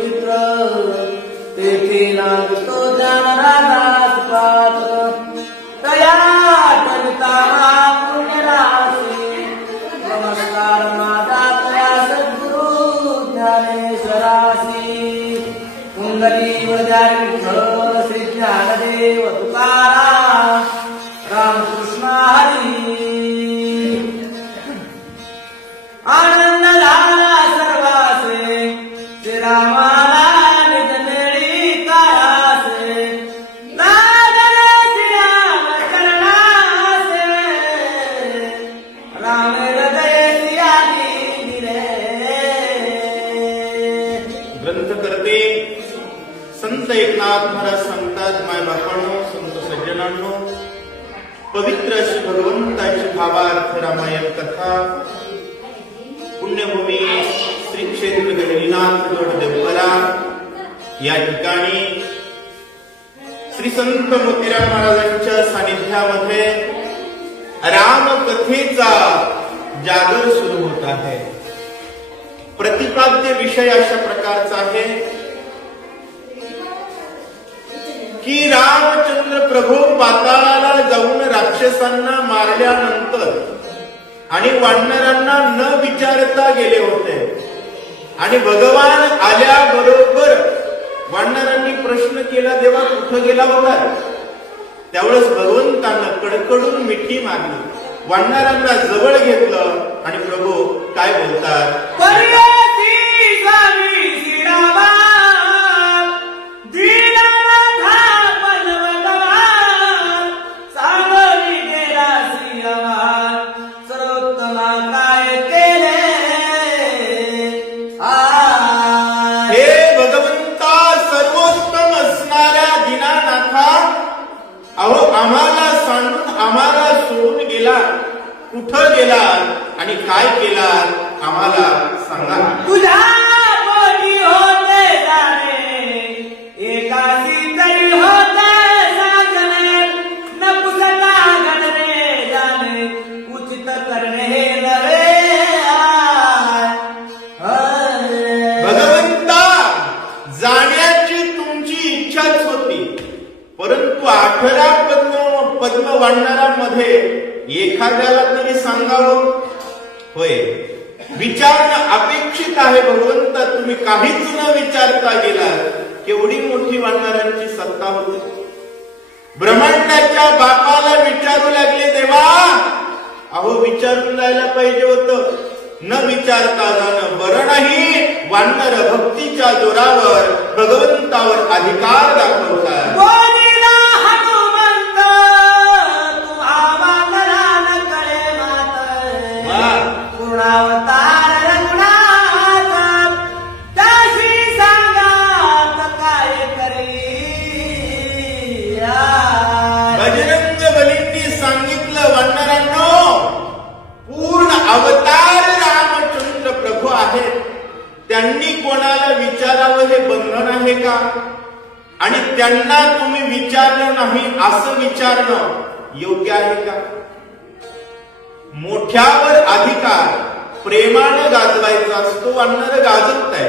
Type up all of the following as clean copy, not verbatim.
पवित्र तेथे लागतो ज्ञानरागास पात्र तया टळताना पुण्यराशी नमस्कार माझा तया सद्गुरु ज्ञानेश्वरासी कुंडली वजारी विठ्ठल श्री ज्ञानदेव तुकाराम रामकृष्ण हरी आनंद झाला सर्वासे श्रीरामाला निज मेळी कायासे लागले श्रीराम चरणासे राम हृदय सियादी दिले. ग्रंथकर्ते संत एकनाथ महाराज सांगतात, माय बापांनो, संत सज्जनांनो, पवित्र अशी भगवंताची भावार्थ रामायण कथा पुण्यभूमी श्री क्षेत्र गहिनीनाथ गड देवळा या ठिकाणी श्री संत मोतीराम महाराजांच्या सानिध्यामध्ये रामकथेचा जागर सुरू होत आहे. प्रतिपाद्य विषय अशा प्रकारचा आहे की रामचंद्र प्रभू पाताळाला जाऊन राक्षसांना मारल्यानंतर आणि वानरांना न विचारता गेले होते आणि भगवान आल्याबरोबर वानरांनी प्रश्न केला, देवा कुठं गेला होता? त्यावेळेस भगवंतांना कडकडून मिठी मारली, वानरांना जवळ घेतलं आणि प्रभू काय बोलतात? आम्हाला सांगून आम्हाला सोडून गेला, कुठं गेला आणि काय केला आम्हाला सांगा. तुझ्या पोटी होते जाणे एकासी तरी होते साजणे नपुसता घडणे जाणे उचित करणे हे नव्हे. भगवंता, जाण्याची तुमची इच्छाच होती, परंतु 18 पद्म वानरांमध्ये एखाद्याला तरी सांगावं. होय, विचारणं अपेक्षित आहे. भगवंता, तुम्ही काहीच न विचारता गेला. केवढी मोठी वानरांची सत्ता होती. ब्रह्मांडाच्या बापाला विचारू लागले, देवा अहो विचारून जायला पाहिजे होतं, न विचारता जाणं बरं नाही. वानर भक्तीच्या जोरावर भगवंतावर अधिकार दाखवतात. बजरंग बलींनी सांगितलं, वानरांनो, पूर्ण अवतार रामचंद्र प्रभू आहेत. त्यांनी कोणाला विचारावं हे बंधन आहे का? आणि त्यांना तुम्ही विचारलं नाही असं विचारणं योग्य आहे का? मोठ्यावर अधिकार प्रेमानं गाजवायचा असतो. वानर गाजवत आहे,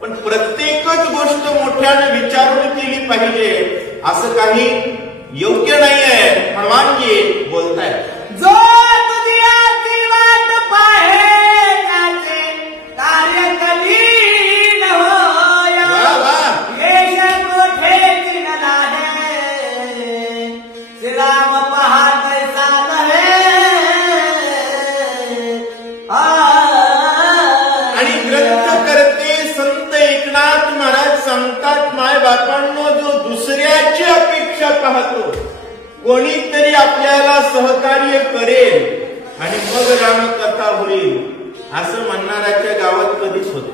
पण प्रत्येकच गोष्ट मोठ्यानं विचारून केली पाहिजे असं काही योग्य नाहीये. हनुमानजी बोलताय, जो तुझी आती वाट पाहे त्याचे कार्य कधी न होया. यश मोठे न आहे श्रीराम पाहत ऐसा नव्हे. आणि ग्रंथकर्ते संत एकनाथ महाराज सांगतात, माय बापांनो, जो दुसऱ्याची अपेक्षा पाहतो, कोणीतरी आपल्याला सहकार्य करेल आणि मग रामकथा होईल असं म्हणणाऱ्याच्या गावात कधीच होत.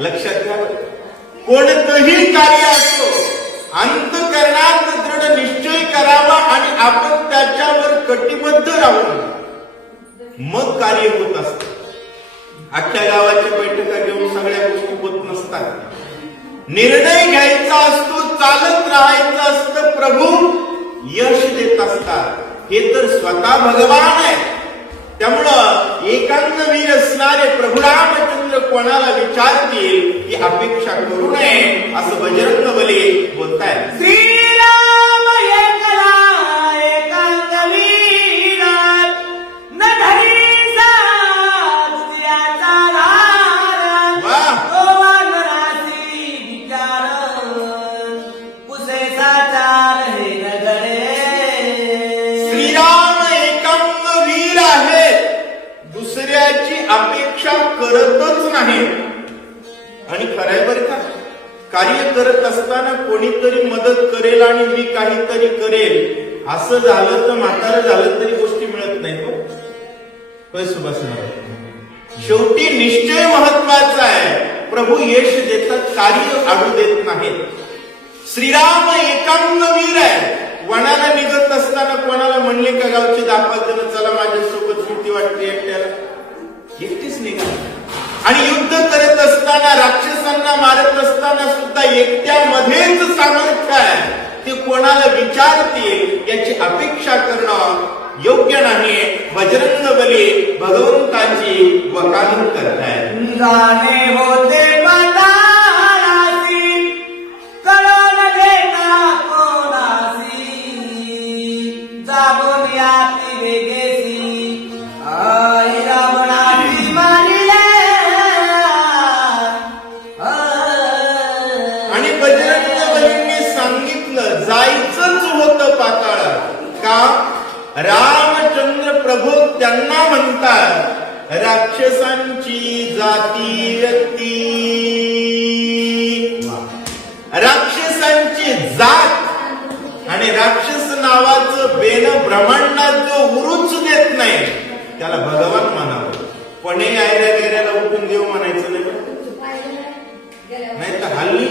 लक्षात घ्या, कोणतंही कार्य असो, अंतःकरणात दृढ निश्चय करावा आणि आपण त्याच्यावर कटिबद्ध राहून मग कार्य होत असतं. अख्ख्या गावाच्या बैठका घेऊन सगळ्या गोष्टी होत नसतात. निर्णय घ्यायचा असतो, चालत राहायचं असतं, प्रभू यश देत असतात. हे तर स्वतः भगवान आहे. त्यामुळं एकांतवीर असणारे प्रभू रामचंद्र कोणाला विचारतील ही अपेक्षा करू नये असं बजरंग बली बोलतायत. श्रीराम एकला एकांतवीर न धरीचा दुसऱ्याचा धार. तो वानरासी विचार पुसेचा चार हे नगरे. श्रीराम एकांतवीर आहेत, दुसऱ्याची अपेक्षा करतच नाही. आणि खरंय बरं का, कार्य करत असताना कोणीतरी मदत करेल आणि मी काहीतरी करेल असं झालं तर म्हातारं झालं तरी गोष्टी मिळत नाही. होय सुभाषराव, शेवटी निश्चय महत्वाचा आहे. प्रभू यश देतात, कार्य आडू देत नाहीत. श्रीराम एकांतवीर आहे. वनाला निघत असताना कोणाला म्हणले का गावचे 10-5 जण चला माझ्यासोबत, भीती वाटते एकट्याला, एकटीच निघा. आणि युद्ध करत असताना राक्षसांना मारत असताना सुद्धा एकट्यामध्येच सामर्थ्य आहे. ते कोणाला विचारतील याची अपेक्षा करणं योग्य नाही. बजरंग बली भगवंताची वकालत करतायत. जाणे होते पाताळासी कळण देता कोणासी. जागून याती वेगेसी आई रावणाची मारिले. आणि बजरंग बलींनी सांगितलं जायचंच होतं पाताळात. का? रामचंद्र प्रभू त्यांना म्हणतात राक्षसांची जाती व्यक्ती. राक्षसांची जात आणि राक्षस नावाचं बेन ब्रह्मांडात जो उरूच देत नाही त्याला भगवान म्हणावं. कोणी आयऱ्या गेऱ्याला उठून देव म्हणायचं नाही तर हल्ली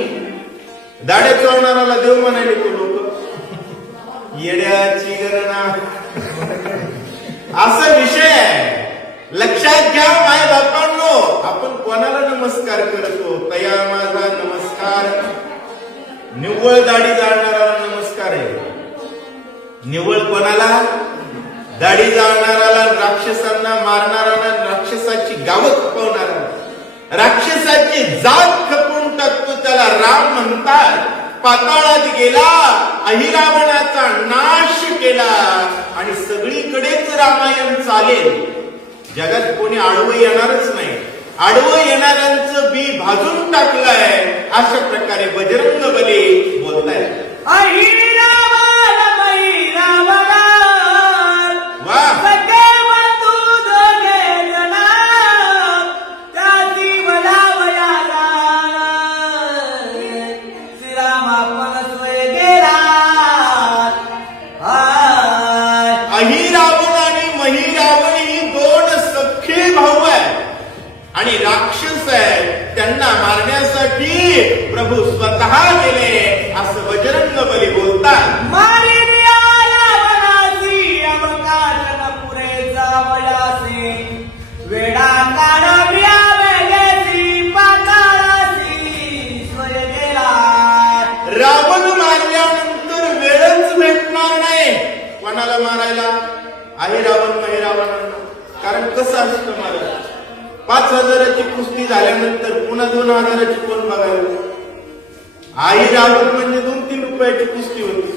दाढे चोळणाराला देव म्हणायले तो लोक. येड्याची गणना असा विषय आहे. लक्षात घ्या माय बापांनो, आपण कोणाला नमस्कार करतो? तया माझा नमस्कार. निव्वळ दाढी जाळणाराला नमस्कार आहे. निव्वळ कोणाला? दाढी जाळणाराला, राक्षसांना मारणाराला, राक्षसाची गावं खपवणारा, राक्षसाची जात खपवून टाकतो त्याला राम म्हणतात. पाताळात गेला, अहिरावणाचा नाश केला आणि सगळीकडेच रामायण चालेल. जगात कोणी आडवं येणारच नाही. आडवं येणाऱ्यांचं बी भाजून टाकलंय. अशा प्रकारे बजरंग बली बोलतायत. आणि राक्षस आहे, त्यांना मारण्यासाठी प्रभू स्वतः गेले असं बजरंग बली बोलतात. वेडा काढ्या वेगेसी पाताळासी स्वय गेला. रावण मारल्यानंतर वेळच भेटणार नाही कोणाला मारायला. आहे रावण महिरावणांना. कारण कसं असतं महाराज, 5,000ची कुस्ती झाल्यानंतर पुन्हा 2,000ची कोण बघायला? आई रावण म्हणजे 2-3 रुपयाची कुस्ती होती.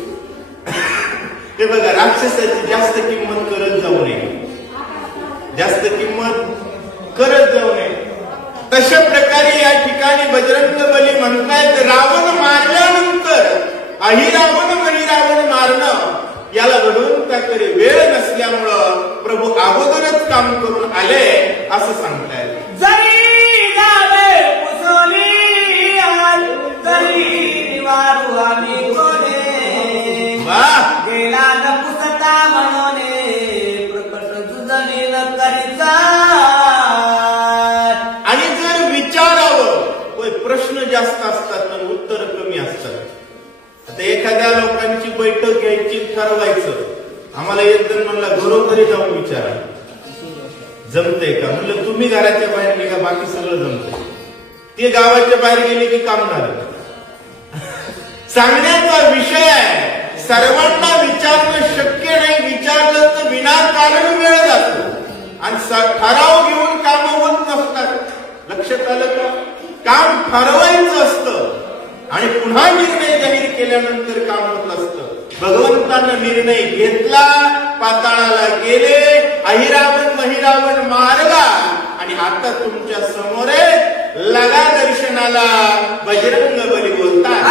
ते बघा, राक्षसाची जास्त किंमत करत जाऊ नये. जास्त किंमत करत जाऊ नये. तशा प्रकारे या ठिकाणी बजरंग बली म्हणतायत रावण मारल्यानंतर अहिरावण महिरावण मारणं याला भगवंताकडे वेळ नसल्यामुळं प्रभू अगोदरच काम करून आले असं सांगतायत. जरी जावे पुसोली आज तरी निवारू आम्ही कोणे. गेला न पुसता म्हणून प्रकट जुजनी न करीचा. आणि जर विचारावं, प्रश्न जास्त असतात पण उत्तर कमी असतात. आता एखाद्या लोकांची बैठक घ्यायची, ठरवायचं, आम्हाला एक जण म्हणला घरोघरी जाऊन विचारा जमतंय का. म्हणलं तुम्ही घराच्या बाहेर निघा, बाकी सगळं जमतंय. ते गावाच्या बाहेर गेले की काम झालं. सांगण्याचा विषय आहे. सर्वांना विचारणं शक्य नाही. विचारलं तर विनाकारण वेळ जातो आणि ठराव घेऊन काम होत नसतात. लक्षात आलं का? काम ठरवायचं असतं आणि पुन्हा निर्णय जाहीर केल्यानंतर काम होत असतं. भगवंतानं निर्णय घेतला, पाताळाला गेले, अहिरावण महिरावण मारला आणि आता तुमच्या समोर लगा दर्शनाला बजरंग बली बोलतात.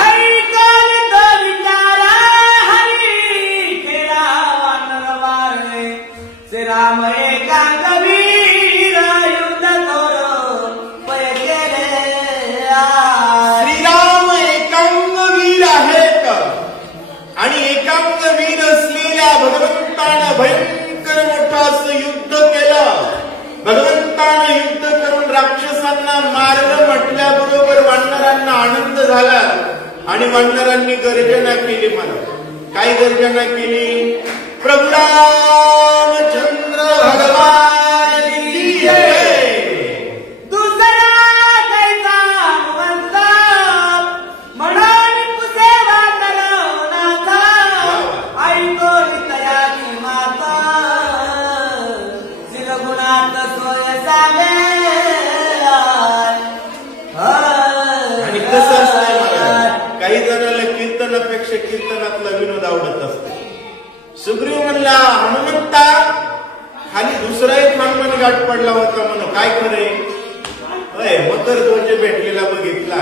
राम एकांत वीर युद्ध तोर पय गेले. श्रीराम एकांग वीर आहेत आणि एकांग वीर असलेल्या भगवंतानं भयंकर मोठं असं युद्ध केलं. भगवंतानं युद्ध करून राक्षसांना मारलं म्हटल्याबरोबर वानरांना आनंद झाला आणि वानरांनी गर्जना केली. मला काय गर्जना केली? प्रभू रामचंद्र भगवान की जय. दुसरा कैसा हनुमंत म्हणून पुसे वादळनाथा. ऐको नितयाची माता शिलगुणात सोय सामेला. आणि कसं असतंय मला, काही जणांना कीर्तनापेक्षा कीर्तनातला विनोद आवडत असते. सुग्रीव म्हणला, हनुमंता खाली दुसरा एक हनुमान गाठ पडला होता म्हणून काय खरे? मकर ध्वज भेटलेला बघितला,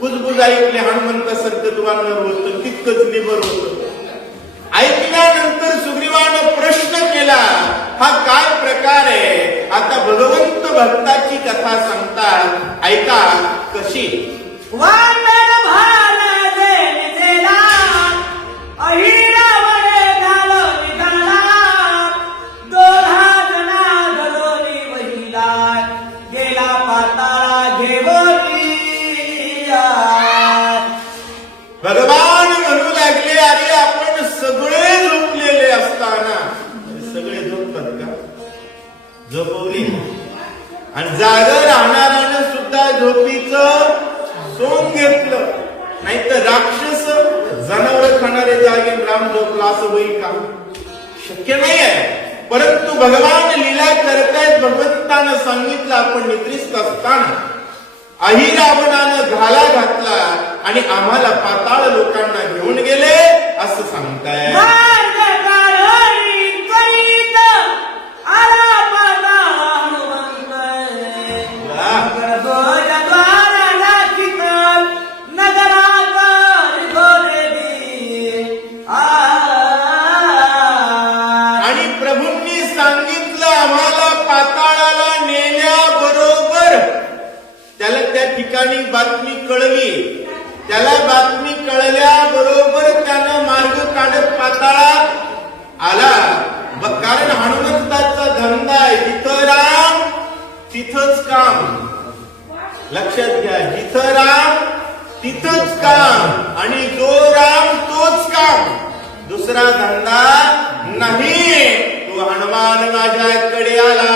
कुजबुज ऐकले, हनुमंतासारखं वानर होतं, तितकंच निबर होतं. ऐकल्यानंतर सुग्रीवानं प्रश्न केला, हा काय प्रकार आहे? आता भगवंत भक्ताची कथा सांगतात, ऐका कशी. वानर भाल देला अहिरावण घालो निघाला. दोघा जना धरोनी वहिला गेला पाताळा घेवली. भगवान म्हणू लागले, अरे आपण सगळे झोपलेले असताना, सगळे झोपतात का? झोपवली आणि जागा राहणाऱ्यानं सुद्धा झोपीचं सोंग घेतलं. नाहीतर राक्षस जनावर खाणारे जागेन राम झोपला असं होईल का? शक्य नाही आहे. परंतु भगवान लीला करतायत. भगवंतानं सांगितलं, आपण निद्रिस्त असताना अहिरावणानं घाला घातला आणि आम्हाला पाताळ लोकांना घेऊन गेले असं सांगताय. आणि प्रभूंनी सांगितलं आम्हाला पाताळाला नेल्याबरोबर त्याला त्या ठिकाणी बातमी कळली. त्याला बातमी कळल्याबरोबर त्यानं मार्ग काढत पाताळात आला. कारण हनुमंताचा धंदा आहे, जिथं राम तिथंच काम. लक्षात घ्या, जिथं राम तिथंच काम आणि जो राम तोच काम. दुसरा धंदा नाही. तो हनुमान माझ्याकडे आला.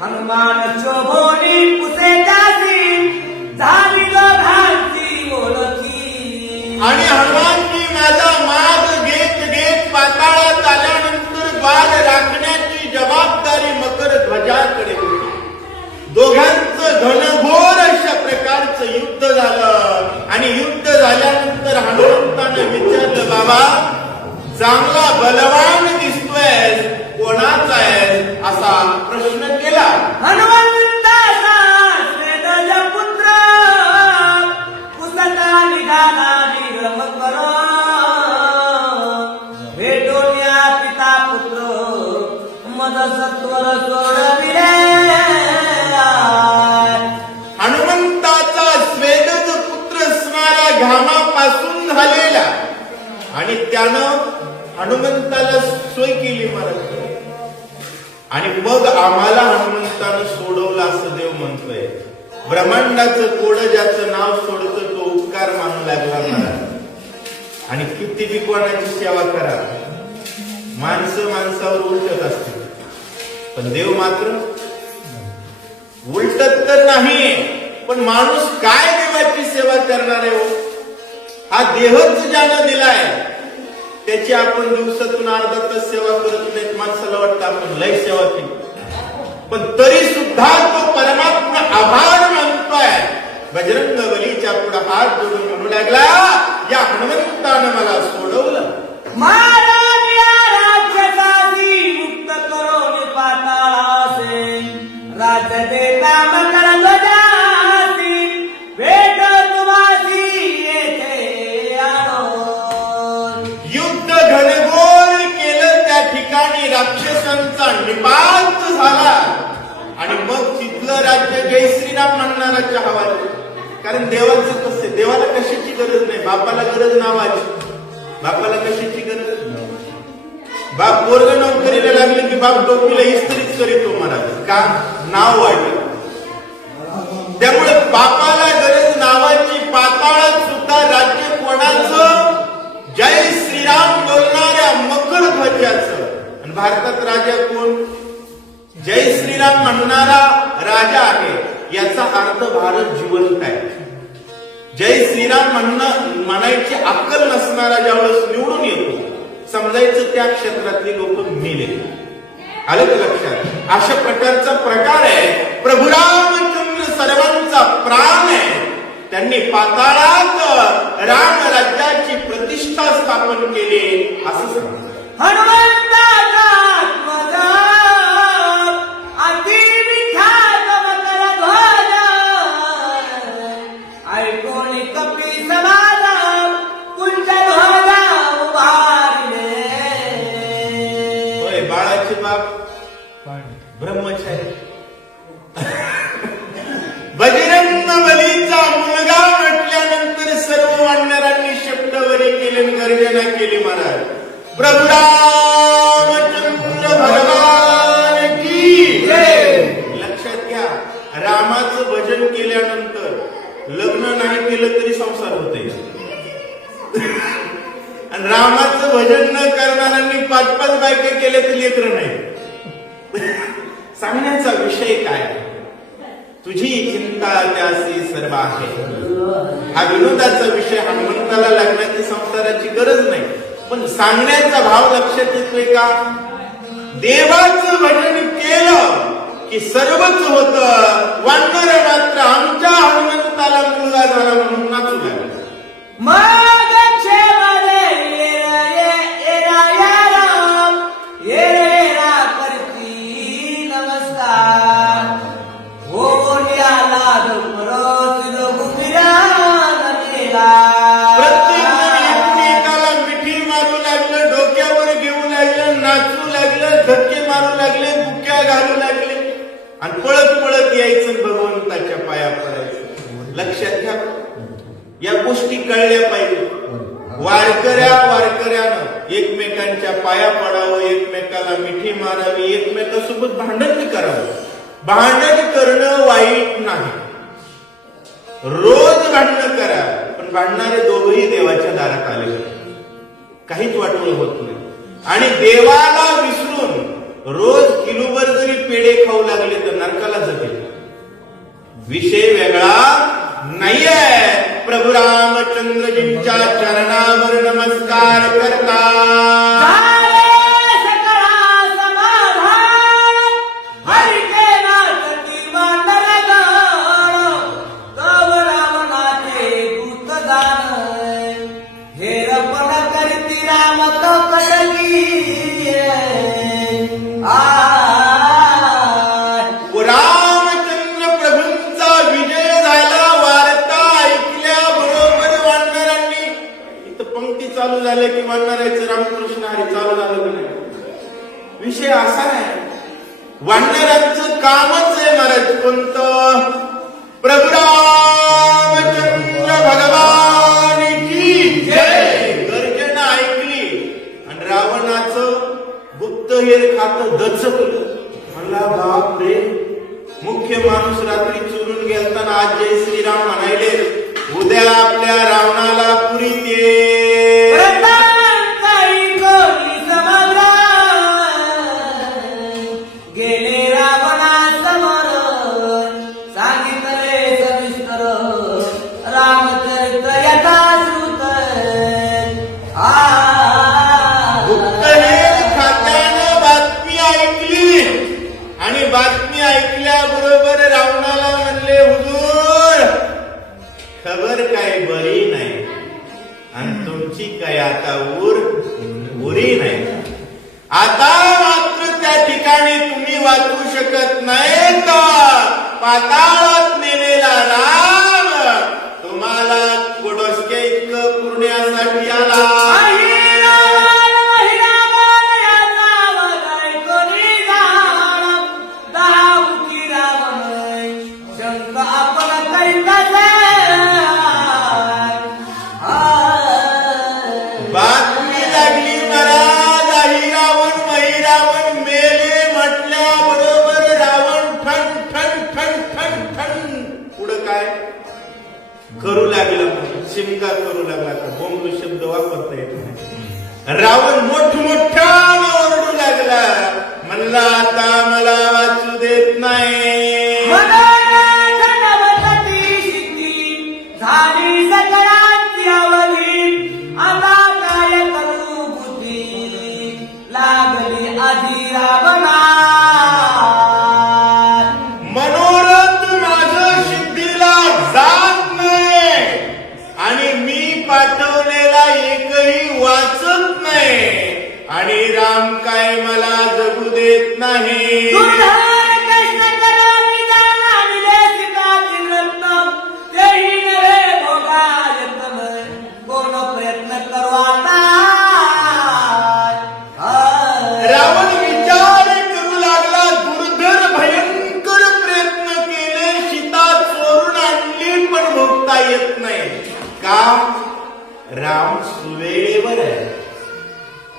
हनुमान चोभोनी पुसे जासी झाली दोघांची ओळखी. आणि हनुमानजी माझा माग घेत घेत पाताळात आल्यानंतर बाण राखण्याची जबाबदारी मकर ध्वजाकडे होती. दोघांचं घनघोर अशा प्रकारचं युद्ध झालं आणि युद्ध झाल्यानंतर हनुमंतानं विचारलं, बाबा चांगला बलवान दिसतोय, कोणाचा आहे असा प्रश्न केला. हनुमंताचा श्वेतज पुत्र पुसता निघाला निरम करो. भेटोया पिता पुत्र मद सत्वर सोडविले. हनुमंताचा स्वेदज पुत्र असणारा घामापासून झालेला आणि त्यानं हनुमंताला सोय केली महाराज. आणि मग आम्हाला हनुमंतानं सोडवलं असं देव म्हणतोय. ब्रह्मांडाचं कोड ज्याचं नाव सोडतं तो उपकार मानू लागला महाराज. आणि किती बी कोणाची सेवा करा, माणसं माणसावर उलटत असते, पण देव मात्र उलटत तर नाही. पण माणूस काय देवाची सेवा करणार आहे हो? हा देहच ज्यानं दिलाय त्याची आपण दिवसातून अर्धा तास सेवा करत नाहीत. माणसाला वाटतं आपण लय सेवा केली, पण तरी सुद्धा तो परमात्मा आभार मानतोय. बजरंग बलीच्या पुढे हात जोडून म्हणू लागला, या हनुमंतानं मला सोडवलं. महाराज या राक्षसाची मुक्त करून पाताळासे राज्य देता मकर ध्वजासी भेट तुम्हासी येथे आणो. युद्ध घनघोर केलं, त्या ठिकाणी राक्षसांचा निपात झाला आणि मग तिथलं राज्य जय श्रीराम म्हणणाराच्या हवाले. कारण देवाचं कसं, देवाला कशाची गरज नाही, बापाला गरज नावाची. बापाला कशाची गरज? बाप पोरग नोकरीला लागले की बाप टोपीला इस्त्रीच करीतो महाराज, का नाव वाढलं. त्यामुळे बापाला गरज नावाची. पाताळात सुद्धा राज्य कोणाचं? जय श्रीराम बोलणाऱ्या मकर ध्वजाचं. आणि भारतात राजा कोण? जय श्रीराम म्हणणारा राजा आहे. याचा अर्थ भारत जिवंत आहे. जय श्रीराम म्हणायची अक्कल नसणारा ज्यावेळेस निवडून येतो, समजायचं त्या क्षेत्रातली लोक मेले. आलं का लक्षात? अशा प्रकारचा प्रकार आहे. प्रभू रामचंद्र सर्वांचा प्राण आहे. त्यांनी पाताळात राम राज्याची प्रतिष्ठा स्थापन केली असं समजायचं. हनुमंताचा आत्मजा अति विख्यात मकर ध्वज ऐकून कपी समाज कुंज ध्वजा उभारले. होय, बाळाचे बाप ब्रह्मचारी. बजरंग बलीचा मुलगा म्हटल्यानंतर सर्व वानरांनी शब्दवरी केले, गर्जना केली. महाराज प्रभू रामचंद्र भगवान की जय. लक्षात घ्या, रामाचं भजन केल्यानंतर लग्न नाही केलं तरी संसार होते, आणि रामाचं भजन न करणाऱ्यांनी 5-5 बायका केले तरी लेकरं नाही. सांगण्याचा विषय काय? तुझी चिंता त्यासी सर्व आहे. हा विनोदाचा विषय, हनुमंताला लागण्याची संसाराची गरज नाही, पण सांगण्याचा भाव लक्षात येतोय का? देवाचं भजन केलं की सर्वच होतं. वानर मात्र आमच्या हनुमंताला मुलगा झाला म्हणून नाचू लागला. मग क्षेमाने येरा करती नमस्कार हो नियाला दुपरत गुमिरा नमेला. प्रत्येक जण एकमेकाला मिठी मारू लागलं, डोक्यावर घेऊ लागलं, नाचू लागलं, धक्के मारू लागले, बुक्या घालू लागले आणि पळत पळत यायचं भगवंताच्या पाया पडायचं. लक्षात घ्या, या गोष्टी कळल्या पाहिजे. वारकऱ्यानं एकमेकांच्या पाया पडावं, एकमेकाला मिठी मारावी, एकमेकांसोबत भांडण करावं. भांडण करणं वाईट नाही, रोज भांडण करा, पण भांडणारे दोघंही देवाच्या दारात आले, काहीच वाटोळ होत नाही. आणि देवाला विसरून रोज किलोभर जरी पेढे खाऊ लागले तर नरकाला जातील. विषय वेगळा नाहीये. प्रभू रामचंद्रजींच्या चरणावर नमस्कार करता की वानरायचं रामकृष्ण हरी चालू झालं की नाही. विषय असा आहे, वानरांचं कामच आहे महाराज कोणतं? प्रभू रामचंद्र भगवान की जय. गर्जना ऐकली आणि रावणाचं गुप्तहेर खातं दचकलं. म्हणला बाप रे, मुख्य माणूस रात्री चुरून गेलताना आज जय श्रीराम म्हणायले, उद्या आपल्या रावणाला पुरीत ये. गेले रावणासमोर सांगितले सविस्तर रामचरित यथाश्रुत गुप्तहेर खात्यानं बातमी ऐकली आणि बातमी ऐकल्याबरोबर रावणाला म्हणले, हुजूर खबर काय बरी नाही आणि तुमची काय आता उरी नाही. आता मात्र त्या ठिकाणी तुम्ही वाचू शकत नाही का? पाताळात नेलेला राम तुम्हाला कोडोसके इतकं पुरण्यासाठी आला. बातमी लागली महाराज, अहिरावण महिरावण मेले म्हटल्याबरोबर रावण ठण ठण ठण ठण ठण पुढं काय करू लागला, शिमगा करू लागला. का बोंबलू शब्द वापरता येत नाही. रावण मोठमोठ्याने ओरडू लागला, म्हणला आता मला वाचू देत नाही. मनोरथ माझं सिद्धीला जात नाही आणि मी पाठवलेला एकही वाचत नाही आणि राम काय मला जगू देत नाही. रावण विचार करू लागला, दुर्धर भयंकर प्रयत्न केले, सीता चोरून आणली पण भोगता येत नाही. का? राम सुवेळेवर आहे.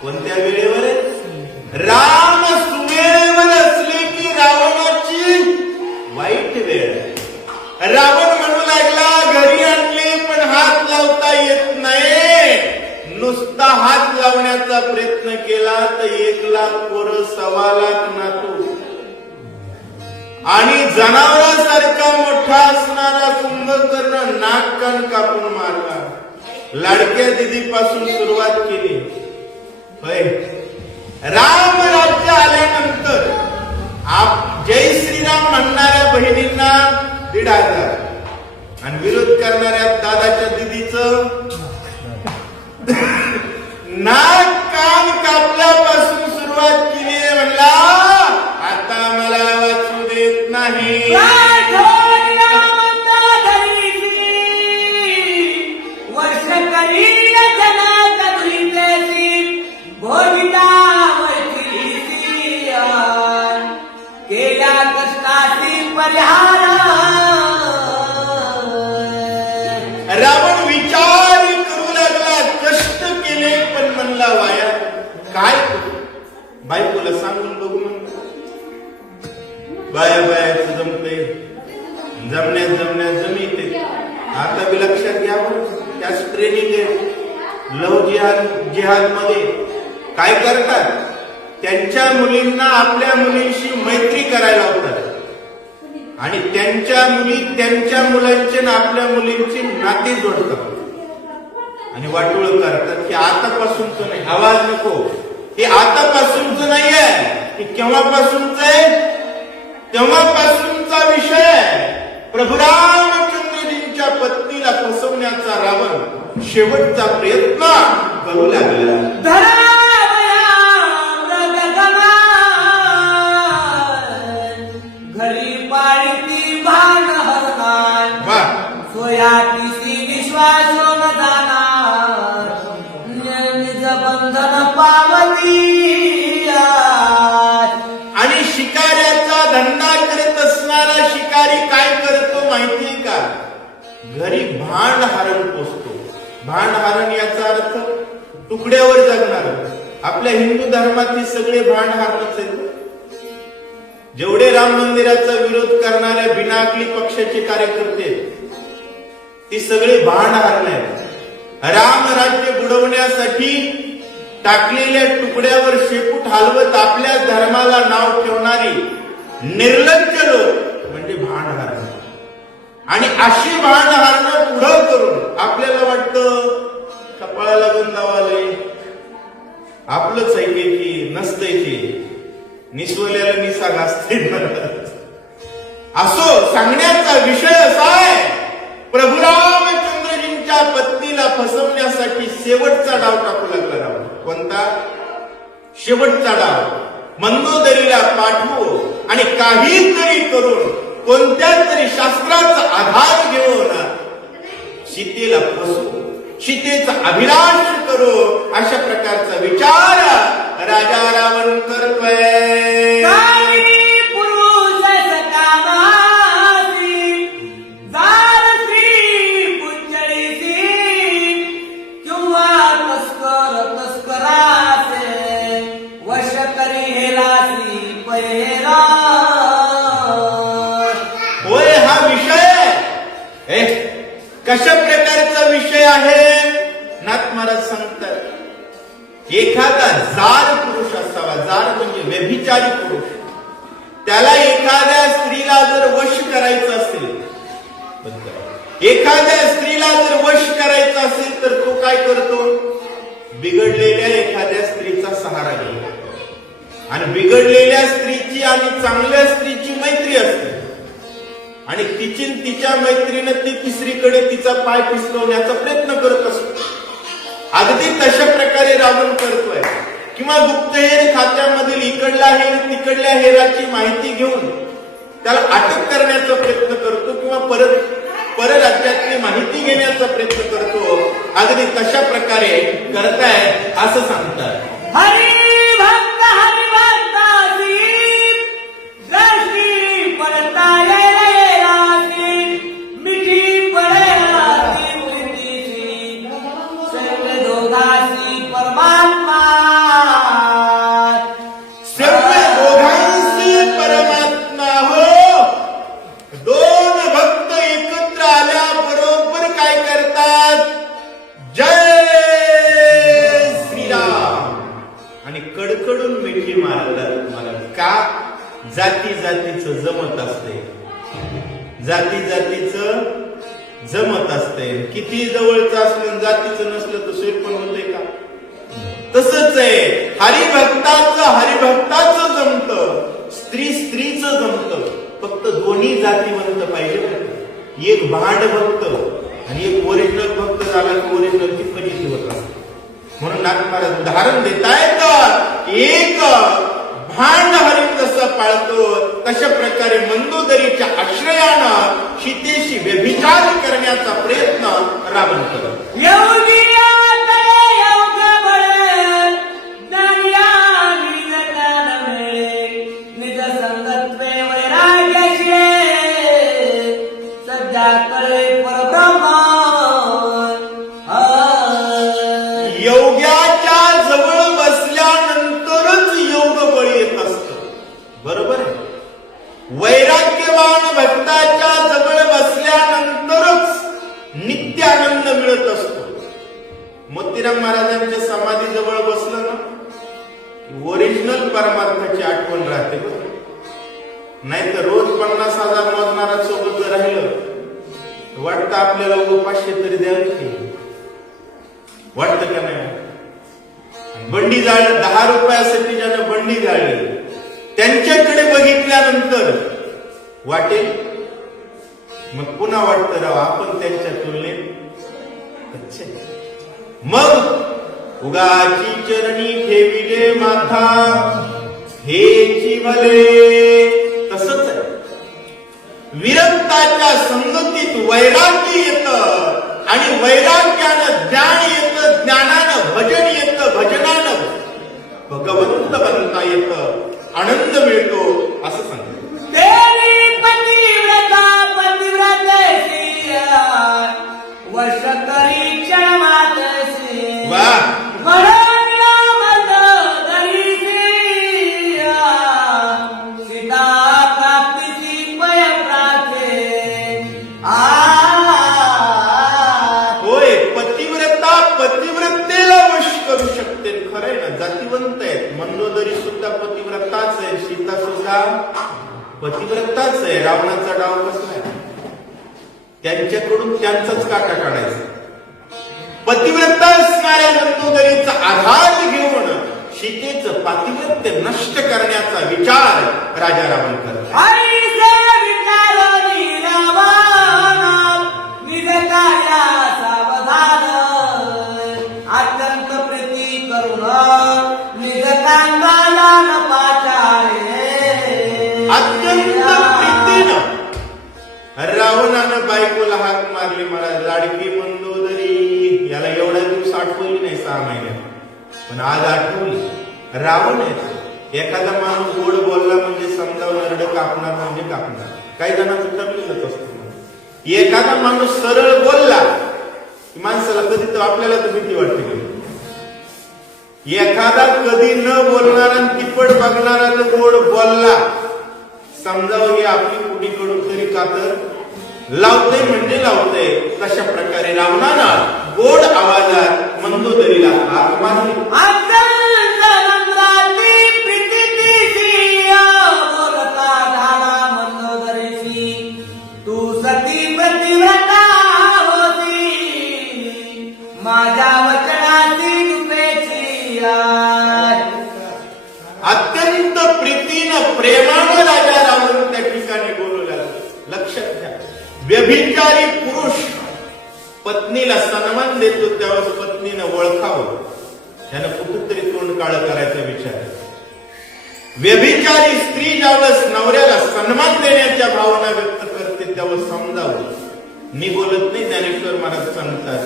कोणत्या वेळेवर आहे? राम सुवेळेवर असले की रावणाची वाईट वेळ आहे. रावण म्हणू लागला, घरी आणले पण हात लावता येत नाही. नुसता हात लावण्याचा प्रयत्न केला तर 1,00,000 पोरं, 1,25,000 नातू आणि जनावरांसारखा मोठा असणारा कुंभकर्ण नाक कान कापून मारला. लाडक्या दिदीपासून सुरुवात केली. होय, राम राज्य आल्यानंतर जय श्रीराम म्हणणाऱ्या बहिणींना 1,500 आणि विरोध करणाऱ्या दादाच्या दिदीचं नाक कान कापल्यापासून सुरुवात केली. म्हणला आता मला वाचू देत नाही. वर्ष करील जनक भोगिता केल्या कष्टाची परिहार. रावण विचार करू लागला, कष्ट केले पण म्हणला वाया. काय करू? बायकोला सांगून बघू म्हणतो. बायाचं जमते, जमण्यात जमीते. आता बी लक्षात घ्यावं, त्याच ट्रेनिंग आहे. लव जिहाद मध्ये काय करतात? त्यांच्या मुलींना आपल्या मुलींशी मैत्री करायला लावतात आणि त्यांच्या मुली त्यांच्या मुलांचे आणि आपल्या मुलींची नाती जोडतात आणि वाटोळ करतात की आतापासूनच नाही, आवाज नको, हे आतापासूनच नाही आहे, हे केव्हापासूनच आहे, तेव्हापासूनचा विषय आहे. प्रभू रामचंद्रजींच्या पत्नीला फसवण्याचा रावण शेवटचा प्रयत्न करू लागला. घरी पाळती भान हरणार, सोयातीसी विश्वास जाणार, निज बंधन पावती. आणि शिकाऱ्याचा धंदा करत असणारा शिकारी काय करतो माहितीये का? घरी भांड हरण पोचतो. भांड हरण याचा अर्थ तुकड्यावर जगणार. आपल्या हिंदू धर्मातील सगळे भांड हरणच आहेत. जेवढे राम मंदिराचा विरोध करणाऱ्या बिनाकली पक्षाचे कार्यकर्ते ती सगळे भांड हरले. राम राज्य बुडवण्यासाठी टाकलेल्या तुकड्यावर शेपूट हलवत आपल्या धर्माला नाव ठेवणारी निर्लज्ज लोक म्हणजे भांड हारणं. आणि अशी भांड हारणं पुढं करून आपल्याला वाटतं कपाळाला गंधावाले आपलंच आहे की नसतंय की निसवल्याला निसा घासते. असो, सांगण्याचा विषय असा आहे, प्रभू रामचंद्रजींच्या पत्नीला फसवण्यासाठी शेवटचा डाव टाकू लागला रावण. कोणता? शेवटचा डाव. मंदोदरीला पाठवू आणि काहीतरी करून कोणत्या तरी शास्त्राचा आधार घेऊन सीतेला फसवू, सीतेचा अभिलाष करू, अशा प्रकारचा विचार राजा रावण करतोय. होय, हा विषय कशा प्रकारचा विषय आहे? नाथ महाराज सांगतात, एखादा जार पुरुष असावा. जार म्हणजे व्यभिचारी पुरुष. त्याला एखाद्या स्त्रीला जर वश करायचं असेल, एखाद्या स्त्रीला जर वश करायचं असेल तर तो काय करतो? बिघडलेल्या एखाद्या स्त्रीचा सहारा घेतो. आणि बिघडलेल्या स्त्रीची आणि चांगल्या स्त्रीची मैत्री असते आणि तिच्या मैत्रीनं ती तिसरीकडे तिचा पाय पिसवण्याचा प्रयत्न करत असतो. अगदी तशा प्रकारे रावण करतोय. किंवा गुप्तहेर खात्यामधील इकडला हेर तिकडल्या हेराची माहिती घेऊन त्याला अटक करण्याचा प्रयत्न करतो किंवा परराज्यातली माहिती घेण्याचा प्रयत्न करतो. अगदी तशा प्रकारे करताय असं सांगतात. जाती जातीचं जमत असते, जाती जातीचं जमत असते. किती जवळचं असलं जातीचं नसलं तर सोय पण होतंय का? तसंच आहे, हरिभक्ताचं जमतं, स्त्रीचं जमतं. फक्त दोन्ही जातीवंत पाहिजे. एक भांड भक्त आणि एक ओरिजिनल भक्त झाला की ओरिजिनलची फजिती होत असते. म्हणून नाथ महाराज उदाहरण देतायत, एक भांड हरिण जसं पाळतो तशा प्रकारे मंदोदरीच्या आश्रयानं सीतेशी व्यभिचार करण्याचा प्रयत्न रावण करतो. योग्याच्या जवळ बसल्यानंतरच योग बळ येत असतं. बरोबर आहे. वैराग्यवान भक्ताच्या जवळ बसल्यानंतरच नित्य आनंद मिळत असतो. मोतीराम महाराजांच्या समाधी जवळ बसलं ना, ओरिजिनल परमार्थाची आठवण राहते. नाहीतर रोज 50,000 मोजणारा सोबत जर राहिलं वाटतं आपल्याला 500 तरी द्यावी, वाटतं का नाही? बंडी जाळली 10 रुपयासाठी ज्यानं बंडी जाळली त्यांच्याकडे बघितल्यानंतर वाटेल, मग पुन्हा वाटतं राव आपण त्यांच्या तुलनेत. मग उगाची चरणी ठेविले माथा हेची भले. तसंच आहे, विरक्ताच्या संगतीत वैराग्य येतं आणि वैराग्यानं ज्ञान येतं, ज्ञानानं भजन येतं, भजनानं भगवंत बनता येतं, आनंद मिळतो असं सांगतो. होय, पतिव्रता पतिव्रतेला वश करू शकते. खरंय, पतिव्रताच आहे. रावणाचा डाव कसला आहे? त्यांच्याकडून त्यांचाच काटा काढायचा. पतिव्रता असणाऱ्या मंदोदरीचा आधार घेऊन सीतेचं पातिव्रत्य नष्ट करण्याचा विचार राजा रावण करतात. ऐसे विचारोनी रावण निजकाया सावधान अत्यंत प्रीती करून निज कांगाला न पाचाळे. अत्यंत प्रीतीनं रावणानं बायकोला हाक मारली, मला लाडकी मंदोदरी. याला एवढा दिवस आठवली नाही, 6 महिन्यात, पण आज आठवली. रावण आहे. एखादा माणूस गोड बोलला म्हणजे समजावून नरड कापणार म्हणजे कापणार. काही जणांचं ठरलेलंच असतं. एखादा माणूस सरळ बोलला की माणसाला कधी तर आपल्याला तर भीती वाटते कधी. एखादा कधी न बोलणारा आणि तिप्पट बघणारा तर गोड बोलला, समजावं ही आपली कुणीकडून तरी कातर लावते म्हणजे लावते. तशा प्रकारे रावणानं गोड आवाजात मंदोदरीला हाक मारली. अत्यंत नम्राती प्रीतीची बोलता झाला मंदोदरीशी. तू सती प्रतिव्रता होती माझ्या वचनाची रूपेची आय. अत्यंत प्रीतीनं प्रेमानं राजा रावण त्या ठिकाणी बोलू लागला. लक्षात घ्या, व्यभिचारी पुरुष पत्नीला सन्मान देतो त्यावेळेस पत्नीनं ओळखावं. त्यानं कुठंतरी तोंड काळं करायचा विचार. व्यभिचारी स्त्री ज्यावेळेस नवऱ्याला सन्मान देण्याच्या भावना व्यक्त करते त्यावेळेस समजावं. मी बोलत नाही, ज्ञानेश्वर महाराज सांगतात,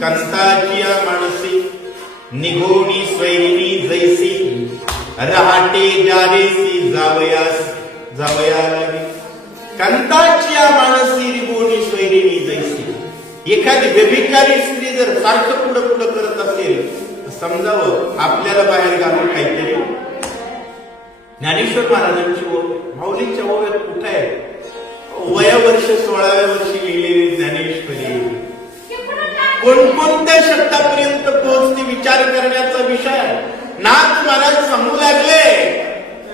कंताची मानसी निघोणी स्वैरिणी जैसी रहाटे जारेसी जावया लागी. कंताची मानसी निघोणी स्वैरिणी जैसी. एखादी व्यभिचारी स्त्री जर सारखं पुढं पुढं करत असेल तर समजावं आपल्याला बाहेर घालून काहीतरी. ज्ञानेश्वर महाराजांची माऊलींच्या ओव्यात कुठे आहे? वयावर्ष 16व्या वर्षी लिहिलेली ज्ञानेश्वरी कोणकोणत्या शब्दापर्यंत पोहोचते विचार करण्याचा विषय. नाथ महाराज सांगू लागले,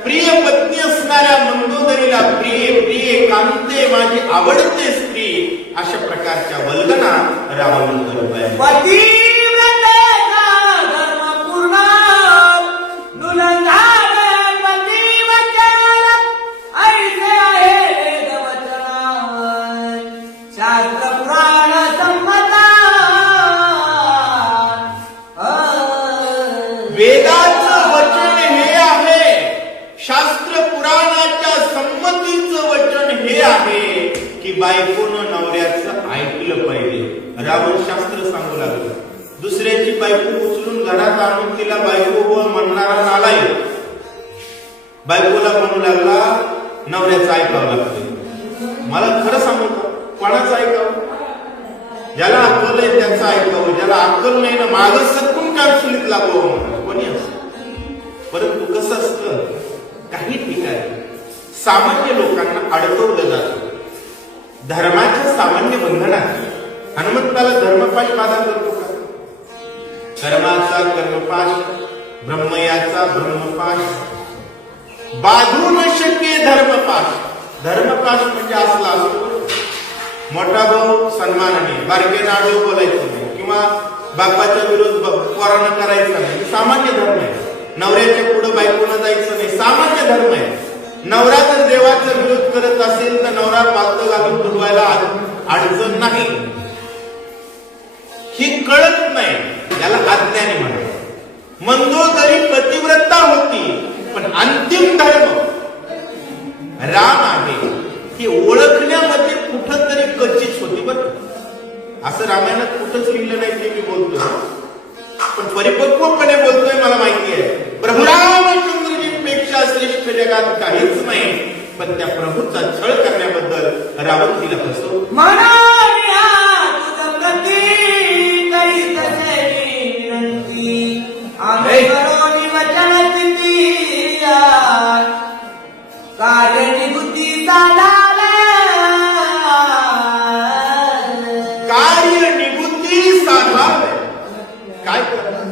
प्रिय पत्नी असणाऱ्या मंदोदरीला प्रिय प्रिय कांते माझी आवडते स्त्री, अशा प्रकारच्या वल्गना रावण करत आहे. पतिव्रतेचा धर्म पूर्ण नुलंघाने पतिवचन ऐसे आहे वेदवचन. शास्त्र पुराण संमता वेदाचं वचन हे आहे, शास्त्र पुराणाच्या संमतीचं वचन हे आहे की बायकोनं नवऱ्याचं ऐकलं पाहिजे. रावण शास्त्र सांगू लागलं. दुसऱ्याची बायको उचलून घरात आणून तिला बायको बोल म्हणणारा नालायक बायकोला म्हणू लागला नवऱ्याचं ऐकावं लागतं. मला खरं सांगू का, कोणाचं ऐकावं? ज्याला अक्कल आहे त्याचं ऐकावं, ज्याला अक्कल नाही ना मागं सरकून काय चुलीत लागावं कोणी असतं. परंतु कसं असतं, काही ठिकाणी सामान्य लोकांना अडकवलं जातं धर्माच्या सामान्य बंधनात. हनुमंताला धर्मपाश बाधा करतो का? कर्माचा कर्मपाश, ब्रह्मयाचा ब्रह्मपाश बाधू न शक्य धर्मपाश. धर्मपाश म्हणजे असला असतो, मोठा भाऊ सन्मानाने, बारके नाडू बोलायचं नाही किंवा बापाच्या विरोध पोरानं करायचा नाही, सामान्य धर्म आहे. नवऱ्याच्या पुढे बायकोनं जायचं नाही, सामान्य धर्म आहे. नवरा जर देवाचा विरोध करत असेल तर नवरा पालत घालून तुडवायला अडचण नाही. ही कळत नाही, याला अज्ञानी म्हणतात. मंदोदरी पतिव्रता होती, पण अंतिम धर्म राम आहे ही ओळखण्यामध्ये कुठंतरी कच्चीच होती. बरं, असं रामायणात कुठंच लिहिलं नाही ते मी बोलतोय, पण परिपक्वपणे बोलतोय. मला माहिती आहे प्रभू रामचंद्रजींपेक्षा श्रेष्ठ जगात काहीच नाही, पण त्या प्रभूचा छळ करण्याबद्दल रावण तिला फसवतो. कार्य निवृत्ती साधावे. काय करणार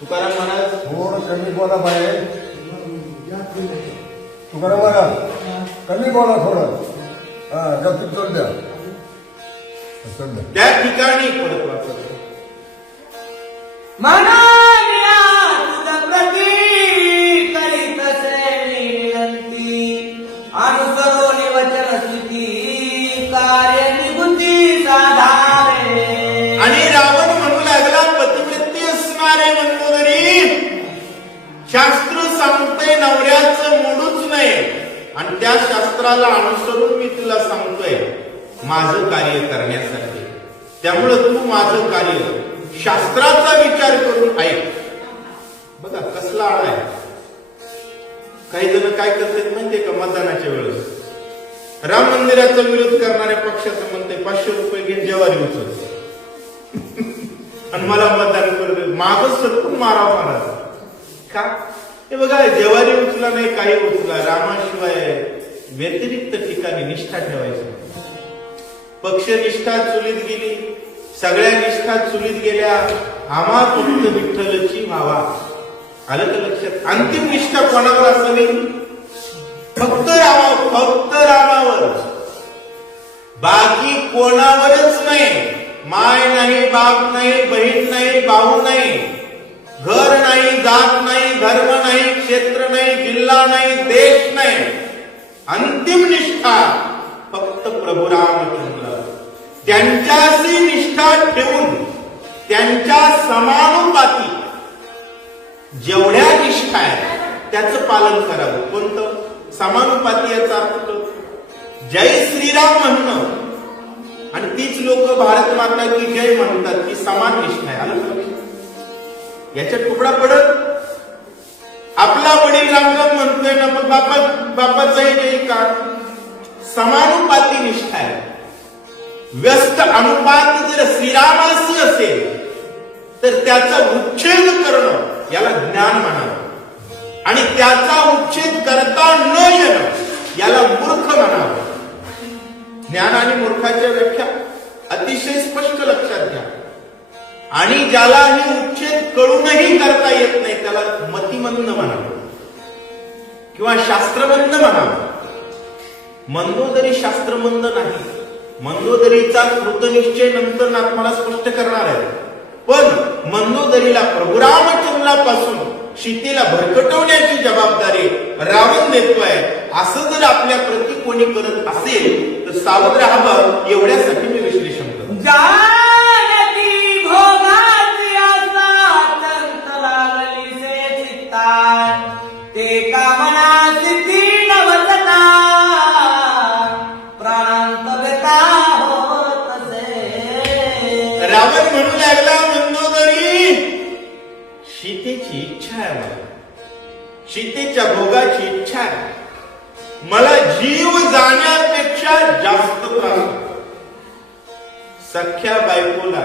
तुकाराम महाराज? हो, कमी बोला बाहेर. तुकाराम महाराज कमी बोला थोडं. हा जास्त चल द्या. चल द्या. त्या ठिकाणी परत वाचत मनोनिया तुझ प्रती करीतसे विनंती अनुसरोनी वचन स्थिती कार्य निबुद्धी साधारे. आणि रावण म्हणू लागला पतिवृत्ती असणारे मंडोदरी शास्त्र सांगतोय नवऱ्याचं मोडूच नये आणि त्या शास्त्राला अनुसरून मी तुला सांगतोय माझं कार्य करण्यासाठी. त्यामुळं तू माझं कार्य शास्त्राचा विचार करून ऐक. बघा कसला आळा आहे. काही जण काय करतात माहितीये का, मतदानाच्या वेळेस राम मंदिराचा विरोध करणाऱ्या पक्षाचं म्हणते 500 रुपये घेऊन जेवारी उचल आणि मला मतदान करतो. मागच सरकून मारावं महाराज का. हे बघा जेवारी उचला नाही काही उचला, रामाशिवाय व्यतिरिक्त ठिकाणी निष्ठा ठेवायची. पक्षनिष्ठा चुलीत गेली, सगळ्या निष्ठा चुलीत गेल्या. आम्हा फक्त विठ्ठलची व्हावा. आलं का लक्षात. अंतिम निष्ठा कोणावर असावी, फक्त रामावर, फक्त रामावर, बाकी कोणावरच नाही. माय नाही, बाप नाही, बहीण नाही, भाऊ नाही, घर नाही, जात नाही, धर्म नाही, क्षेत्र नाही, जिल्हा नाही, देश नाही. अंतिम निष्ठा फक्त प्रभू रामचंद्र. त्यांच्याशी निष्ठा ठेवून त्यांच्या समानुपाती जेवढ्या निष्ठा आहेत त्याचं पालन करावं. कोणतं समानुपाती, याचा अर्थ जय श्रीराम म्हणणं आणि तीच लोक भारत माता की जय म्हणतात, ती समान निष्ठा आहे. आलं याच्यात तुकडा पडत. आपला वडील रामराम म्हणतोय ना, पण बापाचाही जय का. समानुपाती निष्ठा आहे. व्यस्त अनुपात जर श्रीरामाशी असेल तर त्याचा उच्छेद करणं याला ज्ञान म्हणावं आणि त्याचा उच्छेद करता न येणं याला मूर्ख म्हणावं. ज्ञान आणि मूर्खाच्या व्याख्या अतिशय स्पष्ट लक्षात घ्या. आणि ज्याला हे उच्छेद कळूनही करता येत नाही त्याला मतिमंद म्हणावं किंवा शास्त्रमंद म्हणावं. मंदोदरी शास्त्रमंद नाही. मंदोदरीचा कृतनिश्चय नंतर नाथमाला स्पष्ट करणार आहे. पण मंदोदरीला प्रभू रामचंद्रापासून सीतेला भरकटवण्याची जबाबदारी रावण देतोय. असं जर आपल्या प्रती कोणी करत असेल तर सावध राहावं. एवढ्यासाठी मी विश्लेषण करतो. जानकी भोगाची आसा तंत लागली से चित्ताय ते कामना सिद्धी नवतना प्राणांत व्यथा होत असे. रावण म्हणू लागला मंदोदरी सीतेची इच्छा आहे, मला सीतेच्या भोगाची इच्छा आहे. मला जीव जाण्यापेक्षा जास्त त्रास. सख्या बायकोला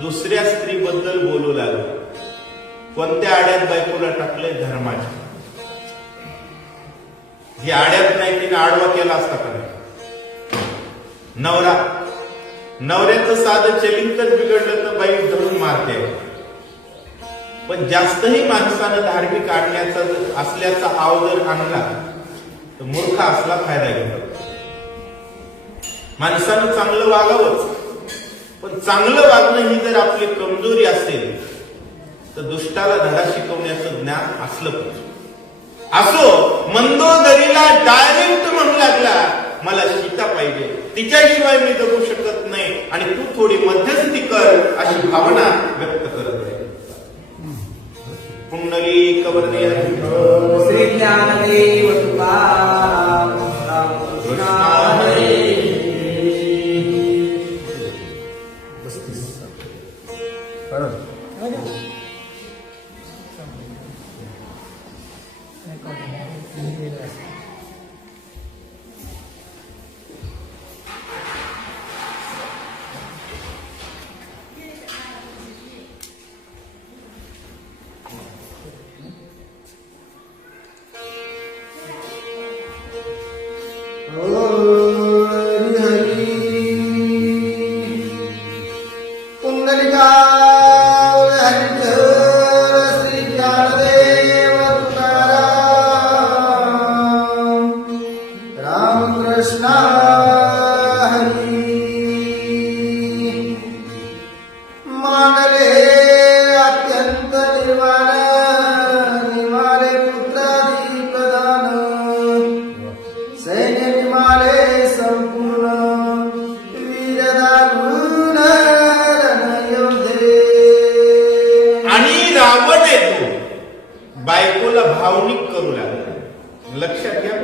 दुसऱ्या स्त्रीबद्दल बोलू लागला. कोणत्या आड्यात बायकोला टाकलंय, धर्माच्या. ही आड्यात नाही, तिने आडवा केला असता का नाही. नवऱ्याचं साधं चलिंकच बिघडलं तर बाई धरून मारते. पण जास्तही माणसानं धार्मिक आणण्याचा असल्याचा आव जर आणला तर मूर्ख असला फायदा घेतो. माणसानं चांगलं वागावंच, पण चांगलं वागणं ही जर आपली कमजोरी असेल तर दुष्टाला धडा शिकवण्याचं ज्ञान असलं पाहिजे. असो मंदोदरीला डायरेक्ट म्हणू लागला मला सीता पाहिजे, तिच्याशिवाय मी जगू शकत नाही आणि तू थोडी मध्यस्थी कर अशी भावना व्यक्त करत आहे. पुंडलिक वर्णिय श्री ज्ञानदेव तुकाराम रामकृष्ण हरी. लक्षात घ्या,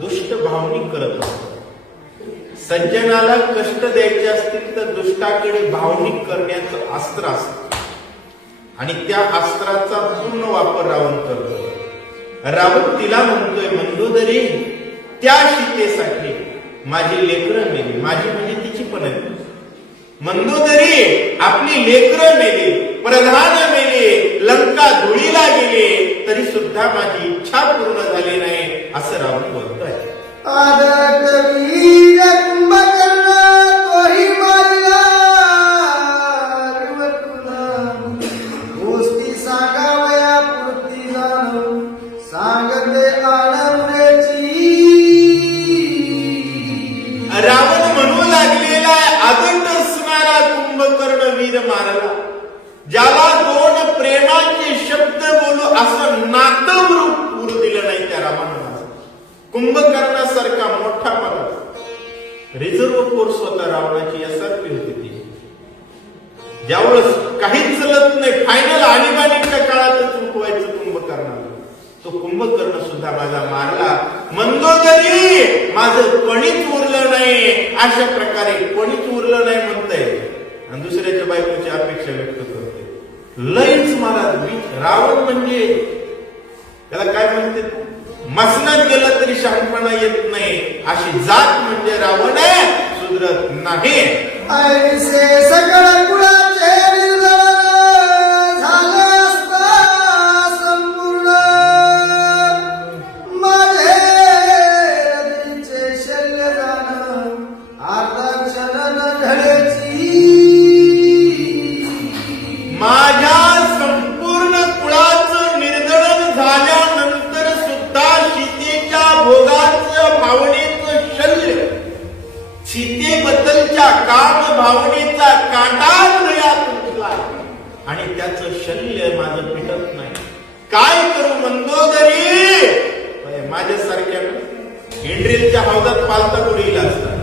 दुष्ट भावनिक करत असतो. सज्जनाला कष्ट द्यायचे असतील तर दुष्टाकडे भावनिक करण्याचं अस्त्र असतं आणि त्या अस्त्राचा पूर्ण वापर रावण करतो. रावण तिला म्हणतोय, मंदोदरी, त्या सीतेसाठी माझी लेकरं मेली. माझी म्हणजे तिची पण आहे. मंदोदरी, आपली लेकरं मेली, प्रधान मेले, लंका धुळीला गेले, तरी सुद्धा माझी इच्छा पूर्ण झाली नाही, असं रावण बोलतोय. गोष्टी सांगावया पूर्ती जाणून सांगते आनंदाची. रावण म्हणू लागलेला आदंड असणारा कुंभकर्ण वीर मारला, ज्याला दोन प्रेमाचे शब्द बोलू असं नातं पुरू दिलं नाही त्या रावणाला. कुंभकर्णासारखा मोठा माणूस, रिझर्व फोर्स होता रावणाची, एसआरपी होती ती. ज्यावेळेस काहीच चलत नाही, फायनल आणीबाणीच्या काळातच उठवायचं कुंभकर्णाला, तो कुंभकर्ण सुद्धा माझा मारला. मंदोदरी, माझं कोणीच उरलं नाही, अशा प्रकारे कोणीच उरलं नाही म्हणतंय आणि दुसऱ्याच्या बायकोची अपेक्षा व्यक्त करते. लईच मला रावण म्हणजे त्याला काय म्हणते, मसनात गेलं तरी शहाणपणा येत नाही, अशी जात म्हणजे रावण आहे, सुधरत नाही. ऐसे सकळ कुळाचे निर्धारण झालं असता संपूर्ण, माझे हृदयचे शल्य जाणं आता क्षण ढळेची. माझ्या संपूर्ण कुळाचं निर्दळन झाल्यानंतर सुद्धा सीतेच्या भोगाचं भावनेचं शल्य, सीतेबद्दलच्या काम भावनेचा काटा हृदयात तुटला आणि त्याचं शल्य माझं पिटत नाही. काय करू मंदोदरी? माझ्यासारख्या हेंड्रीलच्या हौदात पालता कुडीला असतात.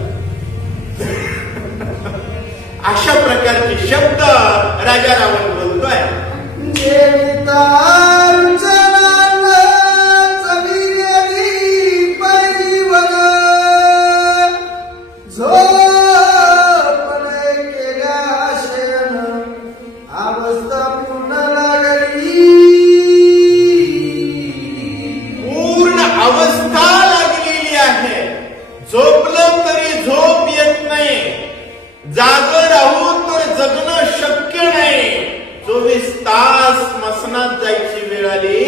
अशा प्रकारचे शब्द राजा रावण बोलतोय. अवस्था पूर्ण लागली, पूर्ण अवस्था लागलेली आहे. झोपलं तरी झोप येत नाही, जागं राहून तर जगणं शक्य नाही. 24 तास मसनात जायची वेळ आली,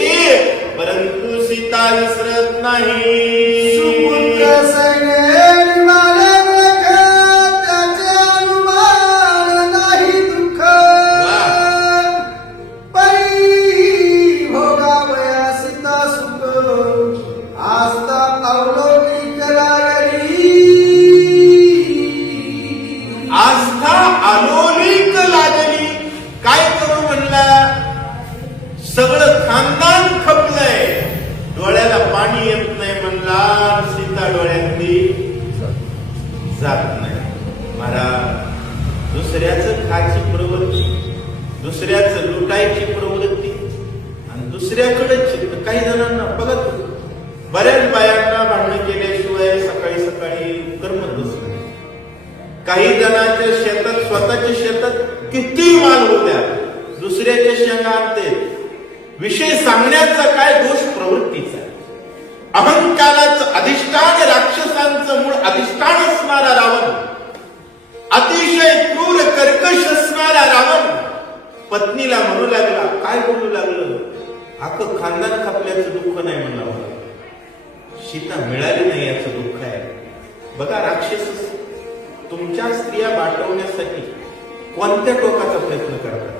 परंतु सीता विसरत नाही. सुपुत्र सैन्य मारे नका, त्याचे अनुमान नाही दुःख. पै भोगावया सीता सुख, आस्था अवलौकिक लागली. आस्था अलोलिक लागली. काय करू म्हणला, सगळं खानदान खपलंय, डोळ्याला पाणी येत नाही म्हणला, सीता डोळ्यातली जात नाही. महाराज, दुसऱ्याचं खायची प्रवृत्ती, दुसऱ्याचं लुटायची प्रवृत्ती आणि दुसऱ्याकडेच. काही जणांना बघत, बऱ्याच बायांना भांडण केल्याशिवाय सकाळी सकाळी करमत बसत. काही जणांच्या शेतात, स्वतःच्या शेतात किती माल होत्या, दुसऱ्याच्या शेंगा आणते. विषय सांगण्याचा काय दोष प्रवृत्तीचा. अहंकाराचं अधिष्ठान, राक्षसांचं मूळ अधिष्ठान असणारा रावण, अतिशय क्रूर कर्कश असणारा रावण पत्नीला म्हणू लागला, काय बोलू लागलं, अख्खं खानदान खपल्याचं दुःख नाही म्हणला मला, सीता मिळाली नाही याचं दुःख आहे. बघा, राक्षस तुमच्या स्त्रिया वाटवण्यासाठी कोणत्या टोकाचा प्रयत्न करतात.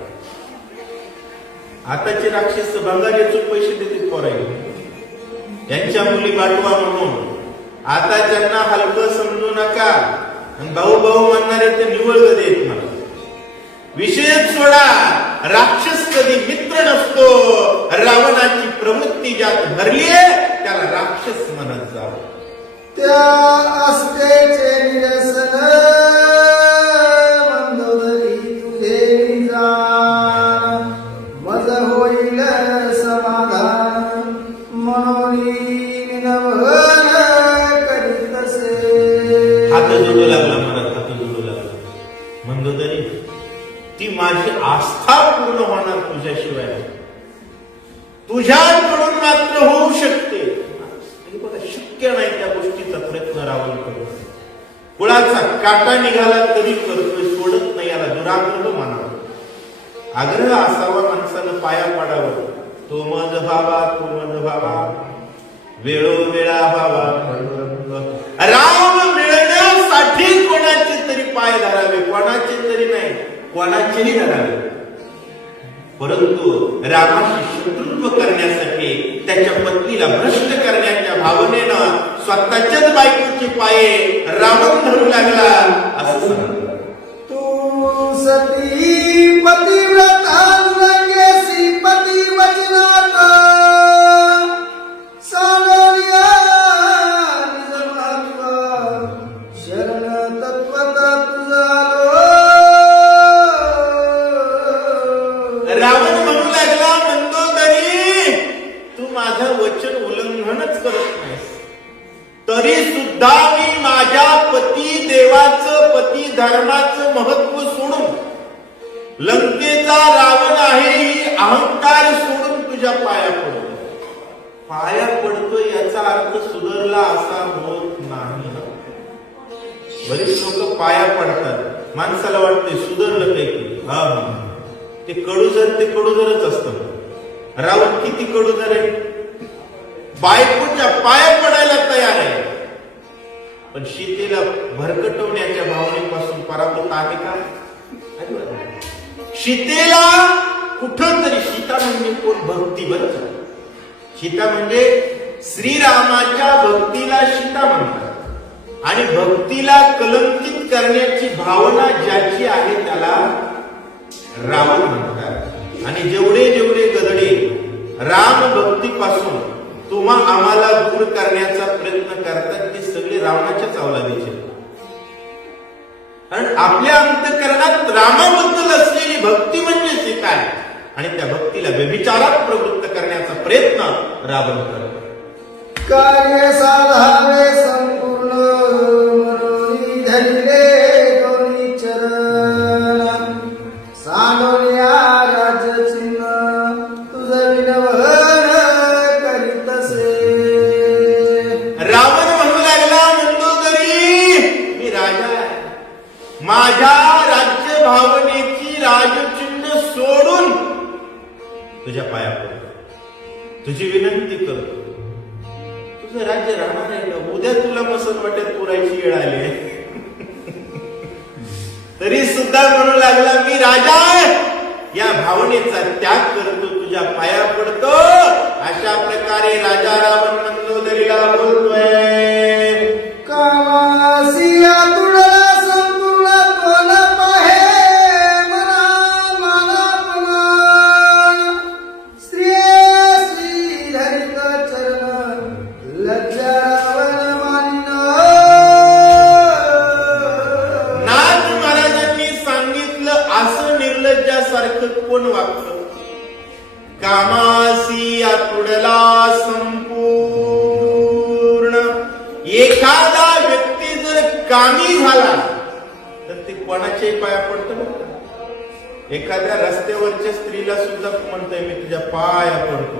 आताचे राक्षस भंगारीचे पैसे देतील पोरायला, यांच्या मुली वाटवा म्हणून. आता ज्यांना हलकं समजू नका आणि भाऊ भाऊ म्हणणारे ते निवळ देत मला. विषयच सोडा, राक्षस कधी मित्र नसतो. रावणाची प्रवृत्ती ज्यात भरलीये त्याला राक्षस म्हणत जावं. त्या अस्तेचे निरसन मंदोदरी तुझे जा, मज होईल समाधान म्हणून विनवण करीतसे. हात जोडू लागला मला, हात जोडू लागला. मंदोदरी, ती माझी आस्था पूर्ण होणार तुझ्याशिवाय, तुझ्याकडून मात्र होऊ शकते. हे बघा, शक्य नाही त्या गोष्टीचा प्रयत्न रावण करतो. कुळाचा काटा निघाला तरी करतोय, सोडत नाही. याला दुराग्रह मानावा, आग्रह असावा माणसानं, पाया पाडावं. तो मज व्हावा, तो मज व्हावा, वेळोवेळा व्हावा. राम मिळण्यासाठी कोणाचे तरी पाय धरावे, कोणाचे तरी नाही, कोणाचेही धरावे. परंतु रामाशी शत्रुत्व करण्यासाठी, त्याच्या पत्नीला भ्रष्ट करण्याच्या भावनेनं स्वतःच्याच बायकोचे पाये रावण धरू लागला, असं सांगतात. तू सती पतिव्रता लंघेसी पतिवचनात, सालोर्या निज महत्व शरण तत्वता तुझा. रावण म्हणू लागला, मंदोदरी, तू माझं वचन उल्लंघनच करत नाहीस, तरी सुद्धा मी माझ्या पती देवाचं, पती धर्माचं महत्व सोडून, लंकेचा रावण आहे ही अहंकार सोडून तुझ्या पाया पडतो. पाया पडतो याचा अर्थ सुधारला असा होत नाही. बरेच लोक पाया पडतात, माणसाला वाटते सुधारलं काही. हा, ते कडूजर, ते कडूजरच असतं. रावण किती कडूजर आहे, बायकोच्या पाया पडायला तयार आहे, पण सीतेला भरकटवण्याच्या भावनेपासून पराभूत आहे का? सीतेला कुठंतरी, सीता म्हणजे कोण? भक्ती. बरं, सीता म्हणजे श्रीरामाच्या भक्तीला सीता म्हणतात, आणि भक्तीला कलंकित करण्याची भावना ज्याची आहे त्याला रावण म्हणतात. आणि जेवढे जेवढे गधडे राम भक्तीपासून तुम्हा आम्हाला दूर करण्याचा प्रयत्न करतात, ते सगळे रावणाच्याच अवलादीचे. कारण आपल्या अंतःकरणात रामाबद्दल असलेली भक्ती म्हणजे काय, आणि त्या भक्तीला व्यभिचारात प्रवृत्त करण्याचा प्रयत्न रावण करतो. कार्य साधावे संपूर्ण मनोनी धरिले दोन्ही चरण, सालोर्या राज्य चिन्ह तुझं विनवण करीतसे. रावण म्हणू लागला, मंदोदरी, मी राजा आहे, माझ्या राज्य भावनेची राजचिन्ह सोडून तुझ्या पाया पडतो, तुझी विनंती करतो. तुझं राज्य राहणार आहे का? उद्या तुला मसत वाटेल पुरायची वेळ आली आहे. तरी सुद्धा म्हणू लागला, मी राजा आहे, या भावनेचा त्याग करतो, तुझ्या पाया पडतो. अशा प्रकारे राजा रावण मंदोदरीला बोलतोय. कामासिया तुडला संपूर्ण कोण पाहे मना मानापना, स्त्रियेसी धरित चरण लज्जा रावण मानिना. नाथ महाराजांनी सांगितलं, असं निर्लज्जासारखं कोण वागतं? कामासी आतुडला संपूर्ण. एखादा व्यक्ती जर कामी झाला तर ते कोणाच्याही पाया पडतं बघ. एखाद्या रस्त्यावरच्या स्त्रीला सुद्धा म्हणतोय, मी तुझ्या पाया पडतो,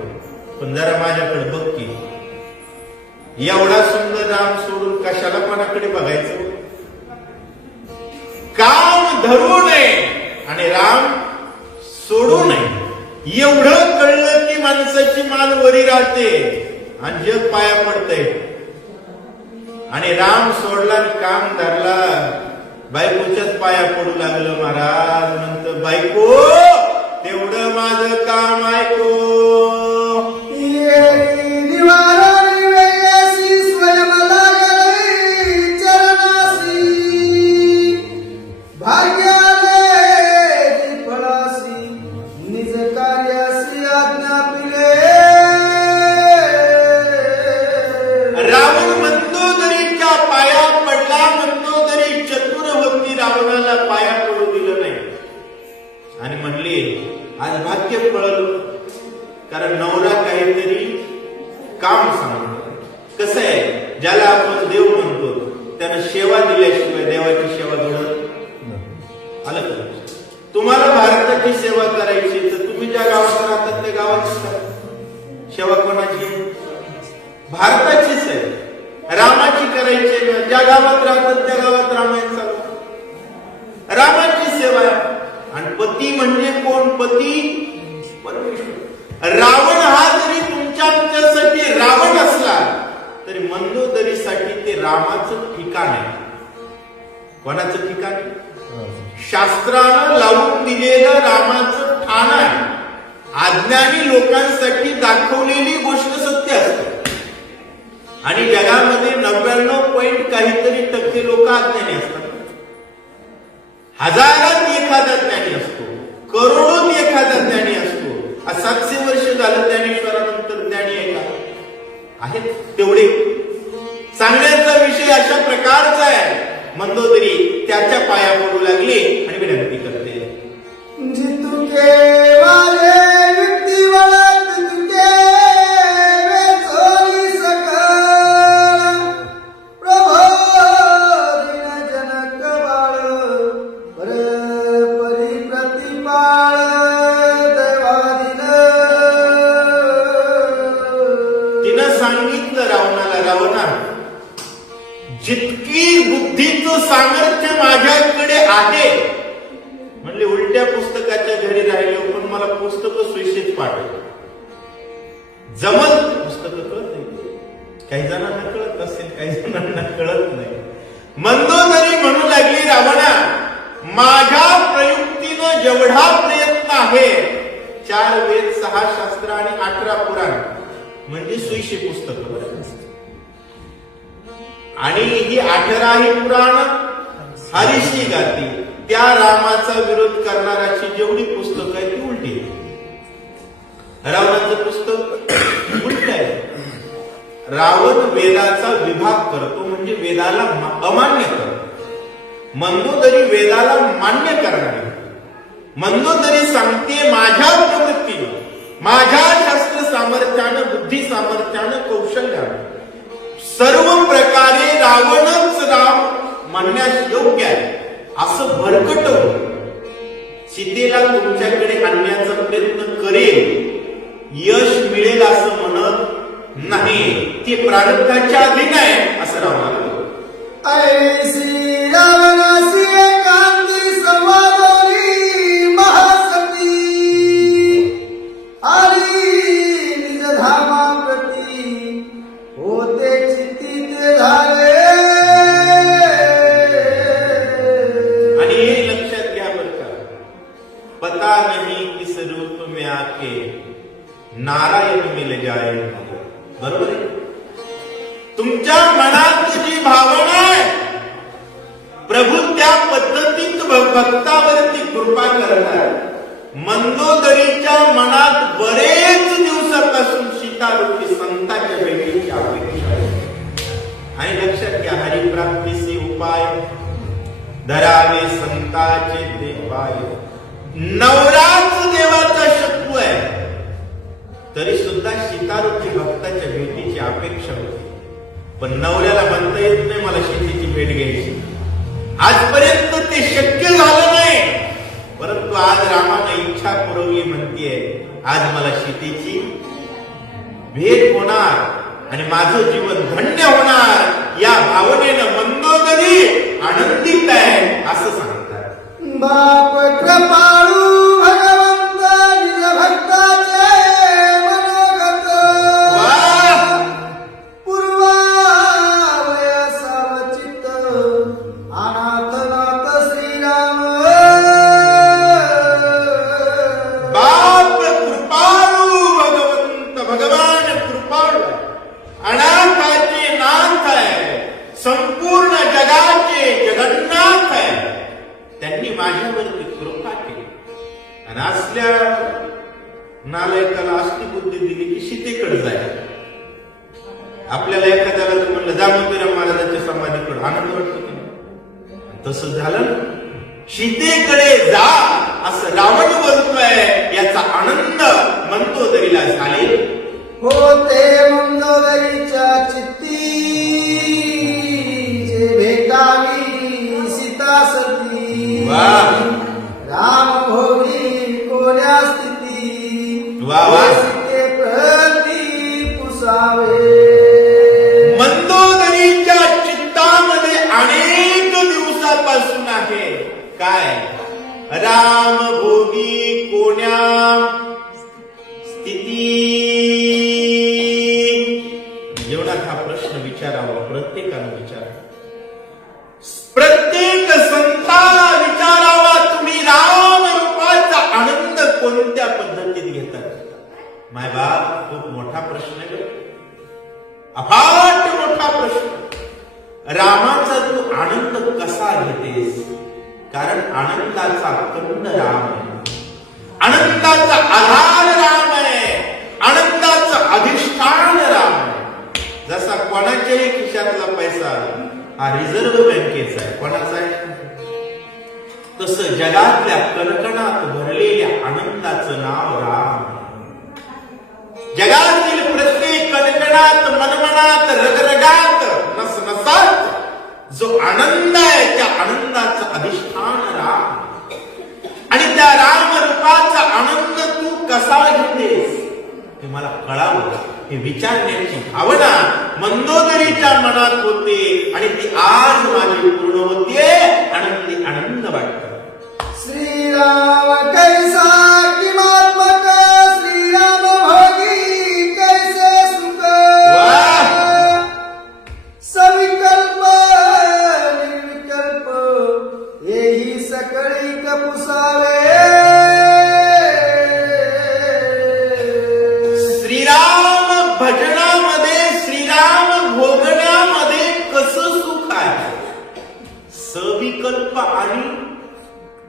पण जरा माझ्याकडे बघ की. एवढा सुंदर राम सोडून कशाला कोणाकडे बघायचं? काम धरू नये आणि राम सोडू नये, एवढं कळलं की माणसाची मान वरी राहते आणि जग पाया पडतंय. आणि राम सोडला आणि काम धरला, बायकोच्याच पाया पडू लागलं. महाराज म्हणत, बायको तेवढं माझं काम ऐको. रावण मंदोदरीच्या पाया पडला. मंदोदरी चतुर होती, रावणाला पाया पडू दिलं नाही आणि म्हणले, आज भाग्य पळलं, कारण नवरा काहीतरी काम सांगतो. ज्याला आपण देव म्हणतो त्यानं सेवा दिल्याशिवाय देवाची सेवा घडत आलं का? तुम्हाला भारताची सेवा करायची तर तुम्ही ज्या गावात राहतात त्या गावाची करा. सेवा कोणाची? भारताचीच आहे. रामाची करायची ना, ज्या गावात राहतात त्या गावात रामायण चालू, रामाची सेवा आहे. आणि पती म्हणजे कोण? पती परमेश्वर. रावण हा जरी तुमच्यासाठी रावण असला तरी मंदोदरीसाठी ते रामाचं ठिकाण आहे. कोणाचं ठिकाण? शास्त्रानं लावून दिलेलं रामाचं ठाण आहे. अज्ञानी लोकांसाठी दाखवलेली गोष्ट सत्य असते आणि जगामध्ये 99 काहीतरी टक्के लोक अज्ञानी असतात. हजारात एखादा ज्ञानी असतो, करोडोत एखादा ज्ञानी असतो. 700 वर्ष झालं ज्ञानेश्वरानंतर ज्ञानी आहे का? आहेत तेवढे. सांगण्याचा विषय अशा प्रकारचा आहे. मंदोदरी त्याच्या पाया पडू लागली आणि विनंती करते, जितुके वाले व्यक्ती वळत तुके वेचोरी सकळ प्रभो दिन जनक बाळ पर परी प्रतिपाळ देवादिन. तिनं सांगितलं रावणाला, रावणा जितकी बुद्धीचं सामर्थ्य माझ्याकडे आहे, म्हणले उलट्या पुस्तकाच्या घरी राहिलो पण मला पुस्तकं सुशिक्षित पाठव. जमल पुस्तकं कळत नाही. काही जणांना कळत असेल, काही जणांना कळत नाही. मंदोदरी म्हणू लागली, रावणा माझ्या प्रयुक्तीनं जेवढा प्रयत्न आहे, 4 वेद 6 शास्त्र आणि 18 पुराण म्हणजे सुईशे पुस्तकं. आणि ही 18ही पुराण हरीशी गाती. त्या रामाचा विरोध करणाऱ्याची जेवढी पुस्तक आहे ती उलटी. रावणाचं पुस्तक उलट आहे. रावण वेदाचा विभाग करतो म्हणजे वेदाला अमान्य करतो. मंदोदरी वेदाला मान्य करणारी. मंदोदरी सांगते माझ्या प्रवृत्तीनं, माझ्या शास्त्र सामर्थ्यानं, बुद्धी सामर्थ्यानं, कौशल्यानं सर्व प्रकारे रावणच राम म्हणण्यास योग्य आहे असं भरकटवून सीतेला तुमच्याकडे आणण्याचा प्रयत्न करेल. यश मिळेल असं म्हणत नाही. ते प्रारब्धाच्या अधीन आहे असं रावणाला. ऐसी रावणासी एकांती संवादोनी महासती आली निज धामाप्रती होते चित्तीते झाले. आणि हे लक्षात घ्या बरं का, पता नहीं किस रूप में आके नारायण मिल जाए. बरोबर आहे. तुमच्या मनात जी भावना आहे प्रभू त्या पद्धतीत भक्तावरती कृपा करणार. मंदोदरीच्या मनात बरेच दिवसापासून सीतारूपी संतांच्या भेटीची अपेक्षा आहे. आणि लक्षात घ्या, हरिप्राप्तीचे उपाय धरावे संताचे ते पाय. नवराच देवाचा शत्रू आहे तरी सुद्धा सीतारूपी भक्ताच्या भेटीची अपेक्षा होती. पण नवऱ्याला म्हणता येत नाही मला सीतेची भेट घ्यायची. आजपर्यंत ते शक्य झालं नाही. परंतु आज रामाने इच्छा पुरवली, म्हणतीये आज मला सीतेची भेट होणार आणि माझं जीवन धन्य होणार. या भावनेनं मंदोदरी आनंदित आहे असं सांगतात. बाप कृपाळू भगवंत निज भक्ताचे मनोगत पूर्वावय सावचित अनाथनाथ श्रीराम. बाप कृपाळू भगवंत, भगवान कृपाळू अनाथाचे नाथ आहे, संपूर्ण जगाचे जगन्नाथ आहे. त्यांनी माझ्यावरती कृपा केली आणि असल्या नालायकाला असली बुद्धी दिली की सीतेकडे जायला. आपल्याला एखाद्याला जर म्हणलं जा मोतीराम महाराजांच्या समाधीकडे, आनंद वाटतो की नाही? तसं झालं. सीतेकडे जा असं रावण बोलतोय, याचा आनंद मंदोदरीला झाले. होते मंदोदरीच्या चित्ती विचारावं, प्रत्येकानं विचारावं. प्रत्येक संताला विचारावा, तुम्ही राम रूपाचा आनंद कोणत्या पद्धतीत घेतात? माय बाप, खूप मोठा प्रश्न आहे, अफाट मोठा प्रश्न. रामाचा तू आनंद कसा घेतेस? कारण आनंदाचा कंद राम आहे, आनंदाचा आधार राम आहे, आनंदाचं अधिष्ठान राम आहे. जसा कोणाच्याही खिशातला पैसा हा रिझर्व्ह बँकेचा आहे, कोणाचा आहे? तसं जगातल्या कणकणात भरलेल्या आनंदाचं नाव राम आहे. जगातील प्रत्येक कणकणात, मनमनात, रगरगात, नसनसात जो आनंद आहे, त्या आनंदाचं अधिष्ठान राम. आणि त्या राम रूपाचा आनंद तू कसा घेतेस हे मला कळावं, हे विचारण्याची भावना मंदोदरीच्या मनात होते आणि ती आज माझी पूर्ण होते. आनंदी आनंद वाटतो. श्रीराम कैसा किमात्मक, श्रीराम भोगी कैसे सुख. सविकल्प निर्विकल्प येही सकळी कपुसावे. श्रीराम भजनामध्ये, श्रीराम भोगण्यामध्ये कसं सुख आहे? सविकल्प आणि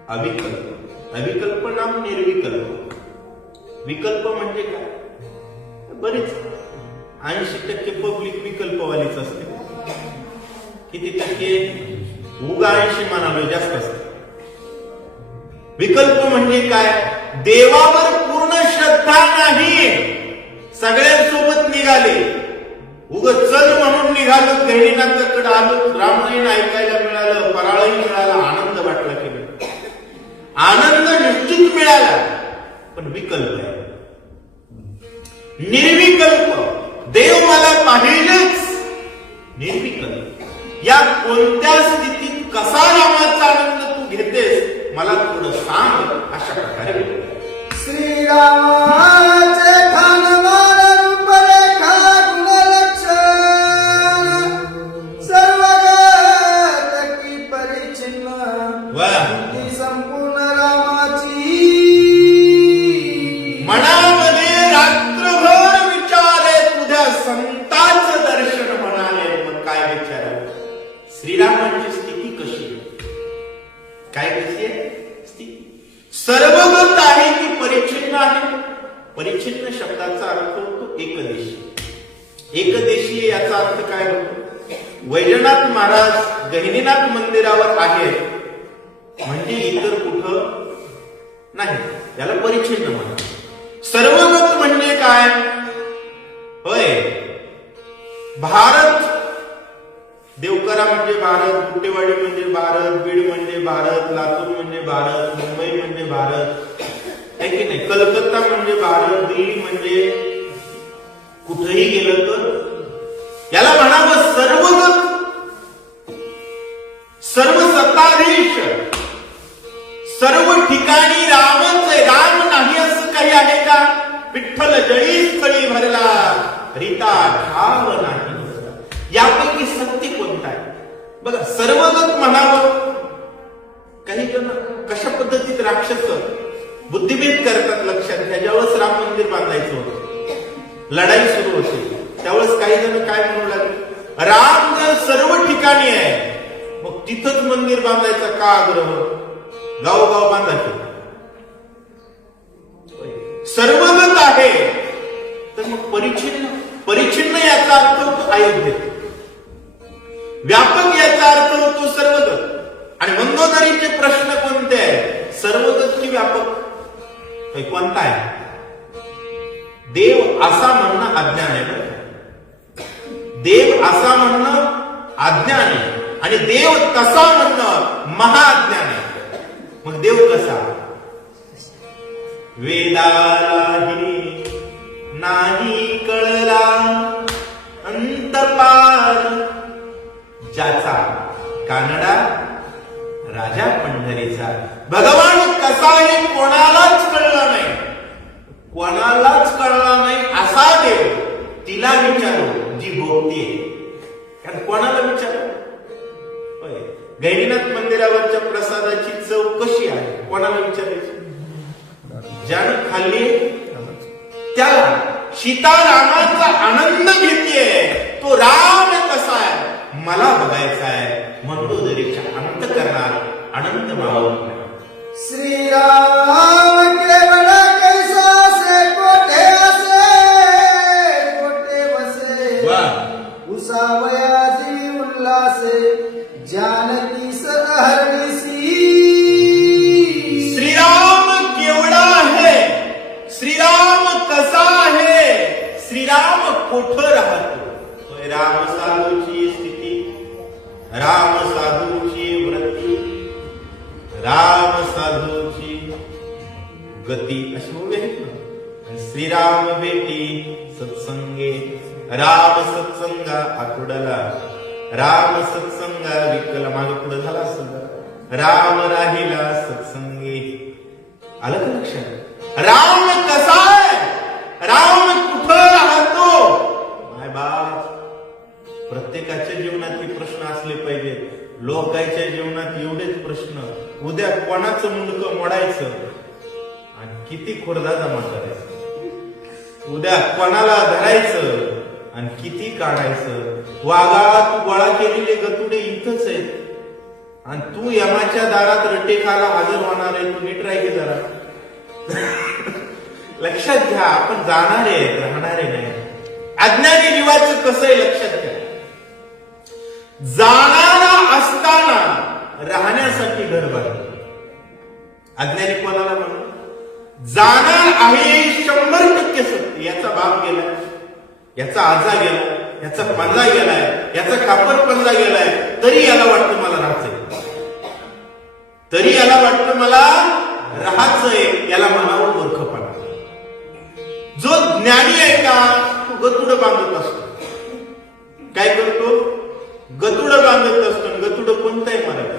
अविकल्प. अविकल्प नाम निर्विकल्प. विकल्प म्हणजे काय? बरेच 80% पब्लिक विकल्पवालीच असते. किती टक्के? उगा 80 म्हणालो, जास्त असते. विकल्प म्हणजे काय? देवावर पूर्ण श्रद्धा नाही, सगळ्यांसोबत निघाले, उग चल म्हणून निघालो, गहिनीनाथाकडे आलो, रामलीन ऐकायला मिळालं, फराळही मिळाला, आनंद वाटला की आनंद निश्चित मिळाला, पण विकल्प आहे. निर्विकल्प, देव मला पाहिजेच, निर्विकल्प. या कोणत्या स्थितीत कसा रामाचा आनंद तू घेतेस मला थोडं सांग. अशा प्रकारे श्रीरामाचे खानमान रूपरेखा गुणलक्षण सर्वगत की परिचिन्न बुद्धी संपूर्ण रामाची. मनामध्ये रात्रभर विचारे, तुझ्या संतांचं दर्शन म्हणाले. मग काय विचार? श्रीरामांची स्थिती कशी आहे? काय कशी आहे स्थिती? सर्वगत आहे की परिच्छिन्न आहे? परिच्छिन्न शब्दाचा अर्थ होतो एकदेशी. एकदेशी याचा अर्थ काय होतो? वैजनाथ महाराज गहिनीनाथ मंदिरावर आहेत म्हणजे इतर कुठं नाही, याला परिच्छिन्न म्हणतात. सर्वगत म्हणजे काय? होय, भारत, देवकरा म्हणजे भारत, गुट्टेवाडी म्हणजे भारत, बीड म्हणजे भारत, लातूर म्हणजे भारत, मुंबई म्हणजे भारत, आहे की नाही? कलकत्ता म्हणजे भारत, दिल्ली म्हणजे कुठेही गेलं तर याला म्हणावं सर्वगत, सर्व सत्ताधीश, सर्व ठिकाणी रामच आहे. राम नाही असं काही आहे का? विठ्ठल जळी स्थळी भरला, रीता ठाव नाही. यापैकी सत्य कोणतं आहे? बघा, सर्वगत म्हणावं. काही जण कशा पद्धतीत राक्षस बुद्धिभेद करतात लक्षात घ्या. ज्यावेळेस राम मंदिर बांधायचं होतं, लढाई सुरू होती, त्यावेळेस काही जण काय म्हणू लागले, राम जर सर्व ठिकाणी आहे मग तिथंच मंदिर बांधायचा का आग्रह? गावोगाव बांधायचं. सर्वगत आहे तर मग परिच्छिन्न, परिच्छिन्न याचा अर्थ होतो अयोध्येत, व्यापक याचा अर्थ होतो सर्वगत. आणि मंदोदरीचे प्रश्न कोणते आहे? सर्वगत की व्यापक? कोणता आहे? देव असा म्हणणं अज्ञान आहे. देव असा म्हणणं अज्ञान आहे आणि देव तसा म्हणणं महाअज्ञान आहे. मग देव कसा? वेदालाही नाही कळला अंतपार, ज्याचा कानडा राजा पंढरीचा. भगवान कसा हे कोणालाच कळलं नाही, कोणालाच कळला नाही असा देव. तिला विचारू जी भोगतीये, आणि कोणाला विचार? गहिनीनाथ मंदिरावरच्या प्रसादाची चव कशी आहे कोणाला विचारायची? ज्यानं खाल्ली त्याला. सीता रामाचा आनंद घेतीये, तो राम कसा आहे मला बघायचा आहे. मंदोदरीच्या अंतःकरणात आनंद मावळला. श्रीराम केवळ कैसा से कोठे बसे उसावयाची उल्हासे जानकी सहर्निसी. श्रीराम केवढा आहे, श्रीराम कसा आहे, श्रीराम कुठं राहतो. राम साधूची स्थिती, राम साधूची व्रती, राम साधूची गती अशी उभी आहेत ना. श्रीराम भेटी सत्संगे, राम सत्संगा आकुडला, राम सत्संगा विकल माग पुढे झाला असं. राम राहिला सत्संगे. आलं का लक्षात? राम कसा आहे, राम कुठं राहतो. माय बाप, प्रत्येकाच्या जीवनात हे प्रश्न असले पाहिजेत. लोकांच्या जीवनात एवढेच प्रश्न. उद्या कोणाचं मुंडकं मोडायचं आणि किती खोडदा जमा करायचं. उद्या कोणाला धरायचं आणि किती काढायचं. वागा तू गोळा केलेले गतुडे इथंच आहेत आणि तू यमाच्या दारात रटेखाला हजर होणार आहे. तू नीट राही जरा. लक्षात घ्या, आपण जाणारे आहेत, राहणारे नाही. अज्ञानी जीवाचं कसं आहे लक्षात घ्या. जाणारा असताना राहण्यासाठी घर बांधलं. अज्ञानी कोणाला म्हणून? जाणार आहे 100% सत्य. याचा बाप गेला, याचा आजा गेला, याचा पंजा गेलाय, याचा कापड पंजा गेलाय, तरी याला वाटतं मला राहायचंय, तरी याला वाटतं मला राहायचंय. याला म्हणावं मूर्खपणा. जो ज्ञानी आहे का तो गतुड बांधत असतो. काय करतो? गतुड बांधत असतो. गतुड कोणतं आहे मराठी?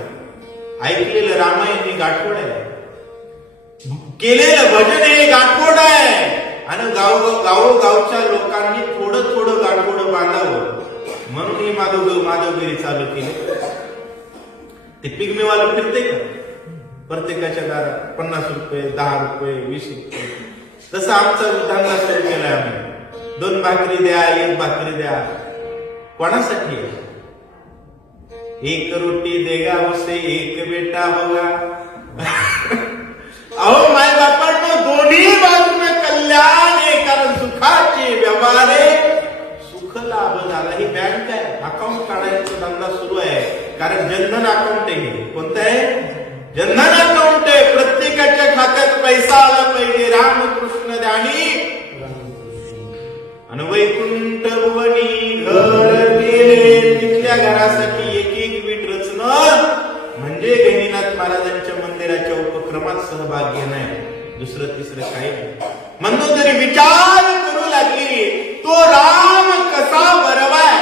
ऐकलेलं रामायण हे गाठोड आहे, केलेलं भजन हे गाठोड आहे. आणि गावोगावच्या लोकांनी थोडं थोडं गाठोड बांधावं म्हणून ही माधवगिरी चालू केली. ते पिगमेवाला फिरते का प्रत्येकाच्या दारात 50 रुपये, 10 रुपये, 20 रुपये. तसं आमचा धंदा सुरू केलाय आम्ही. 2 भाकरी द्या, 1 भाकरी द्या. कोणासाठी? 1 रोटी देगा उसे 1 बेटा होगा. अहो माय बापांनो, दोन्ही बाजूने कल्याण आहे. कारण सुखाचे व्यवहारे सुख लाभ झाला. ही बँक आहे, अकाउंट काढायचा धंदा सुरू आहे. कारण जनधन अकाउंट आहे. कोणतं आहे? जनधन अकाउंट आहे. प्रत्येकाच्या खात्यात पैसा आला पाहिजे. रामकृष्ण ध्यानी आणि वैकुंठ भुवनी घर गेले. तिथल्या घरासाठी एक वीट रचणं म्हणजे गहिनीनाथ महाराजांच्या मंदिराच्या उपक्रमात सहभाग घेणं. दुसरं तिसरं काही नाही. मंदोदरी विचार करू लागली, तो राम कसा बरवाय,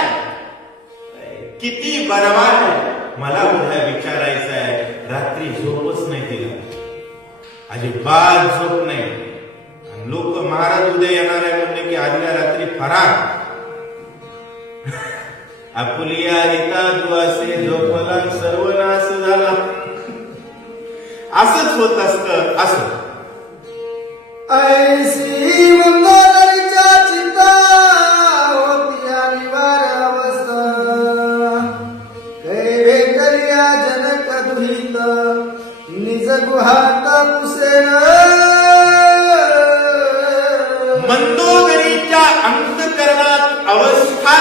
किती बरवाय. मला उद्या विचारायचं आहे. रात्री झोपच नाही तिला, अजिबात झोप नाही. आणि लोक महाराज उद्या येणार आहे म्हणले की आदल्या रात्री फरार. आपुलिया रिता जुआसे झोपला सर्वनाश झाला. असंच होत असतं. असं ऐसी मंदोदरीच्या चित्ता होती अनिवार्य अवस्था. कै भेटल्या जनक दुहित निज गुहात कुसेन. मंदोदरीच्या अंतःकरणात अवस्था.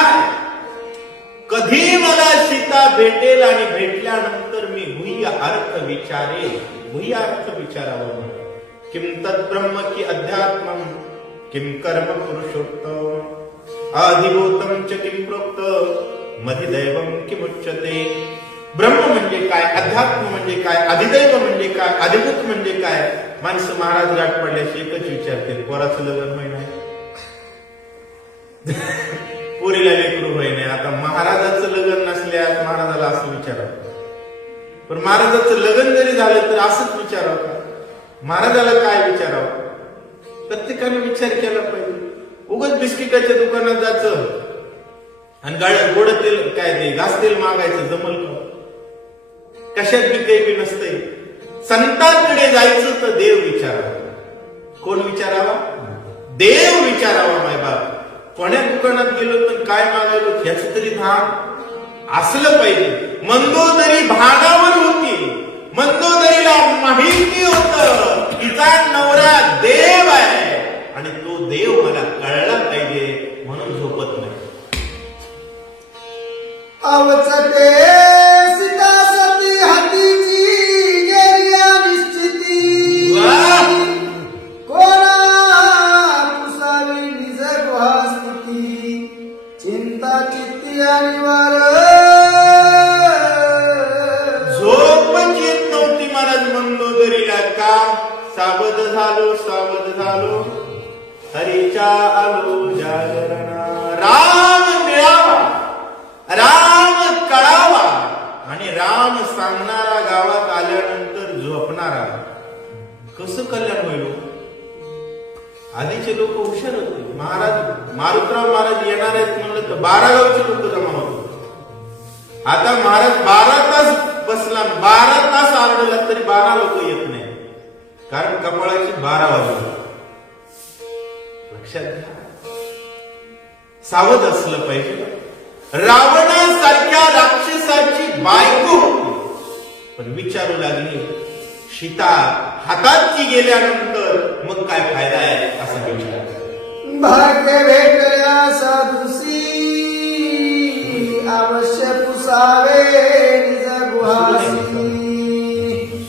कधी मला सीता भेटेल आणि भेटल्यानंतर मी गुह्य अर्थ विचारेल. गुह्य अर्थ विचारावं. किम तद्ब्रह्म की अध्यात्मम, किम कर्म पुरुषोत्तम, आधिभूतम च किम प्रोक्त, मधिदैवम किमुच्यते. ब्रह्म म्हणजे काय, अध्यात्म म्हणजे काय, अधिदैव म्हणजे काय, अधिभूत म्हणजे काय. माणसं महाराज गाठ पडल्याशी एकच विचारते, पोराचं लग्न होई नाही, पोरीला लेकरू होई नाही. आता महाराजाचं लग्न नसल्यास महाराजाला असं विचारावं. पण महाराजाचं लग्न जरी झालं तर असंच विचारावं का? महाराजाला काय विचारावं? प्रत्येकाने विचार केला पाहिजे. उगाच बिस्किटाच्या दुकानात जायचं आणि गोड तेल काय ते घास तेल मागायचं जमल का? कशात बी काही बी नसतंय. संतांकडे जायचं तर देव विचारावा. कोण विचारावा? देव विचारावा. मायबाप कोण्या दुकानात गेलो तर काय मागायलो ह्याच तरी भान असलं पाहिजे. मंदोदरी भानावर होती. मंदोदरीला माहिती होत तिचा नवरा देव आहे आणि तो देव मला कळला पाहिजे म्हणून झोपत नाही. अवचटे सीता सती हातीची गेल्या निश्चिती. कोणा पुसावी निज गुहास्थिती. चिंता चित्ती आणि वार झोपच येत नव्हती महाराज मंदोदरीला. का? सावध झालो हरीच्या आलो जागरणा. राम मिळावा, राम कळावा आणि राम सांगणारा गावात आल्यानंतर झोपणारा. कसं कल्याण होईल? आधीचे लोक हुशार होते. महाराज मारुतराव महाराज येणार आहेत म्हणलं तर 12 गावचे लोक जमा होते. आता महाराज 12 तास बसला, 12 तास आरडला तरी 12 लोक येत नाही. कारण कपाळाची 12 वाजली. लक्षात घ्या, सावध असलं पाहिजे. रावणासारख्या राक्षसाची बायको होती पण विचारू लागली सीता हातात गेल्यानंतर मग काय फायदा आहे असा विचार. भाग्य भेटल्या साधुसी अवश्य पुसावे निज गुहासी.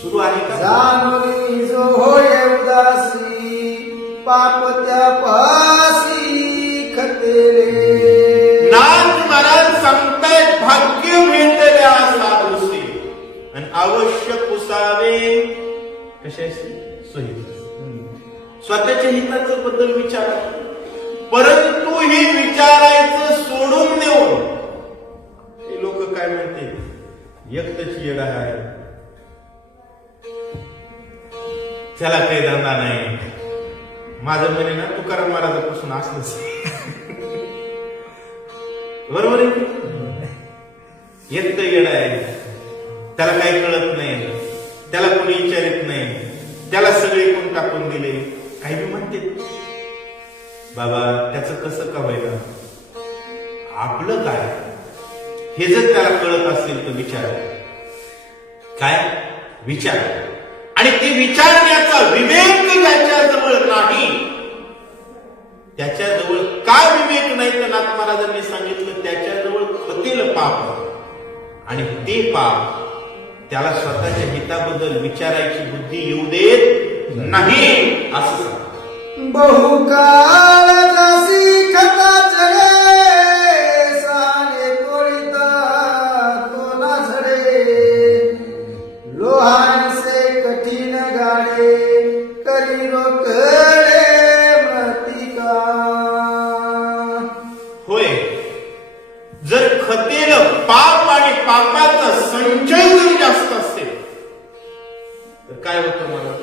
सुरू आहे का? जाणोनी जो होय उदासी पाप त्या पासी खतेरे. नाथ महाराज सांगतायत भाग्य भेटल्या साधुसी आणि अवश्य पुसावे कशाशी? सोयी. स्वतःच्या हिताचं बद्दल विचार, परंतु हे विचारायचं सोडून देऊन हे लोक काय म्हणते एकटच येडा आहे, त्याला काही धंदा नाही. माझं म्हणे ना तुकाराम महाराजापासून असलंच. बरोबर आहे. एकटं येडा आहे, त्याला काही कळत नाही, त्याला कोणी विचारित नाही, त्याला सगळे कोण टाकून दिले. काही बी म्हणते बाबा त्याचं कसं का व्हायला, आपलं काय हे जर त्याला कळत असेल तर विचार. काय विचार? आणि ते विचारण्याचा विवेक ज्याच्याजवळ नाही त्याच्याजवळ का विवेक नाही तर नाथ महाराजांनी सांगितलं त्याच्याजवळ खतेल पाप आणि ते पाप त्याला स्वतःच्या हिताबद्दल विचारायची बुद्धी येऊ देत नाही असं सांग. बहुकाळ जशी खता चढे साने तोडिता तो ना झडे. लोहानसे कठीण गाडे करी रोकडे मृतिका. होय, जर खतेल पाप आणि पापाचा संचय जरी जास्त असेल तर काय होतं? मला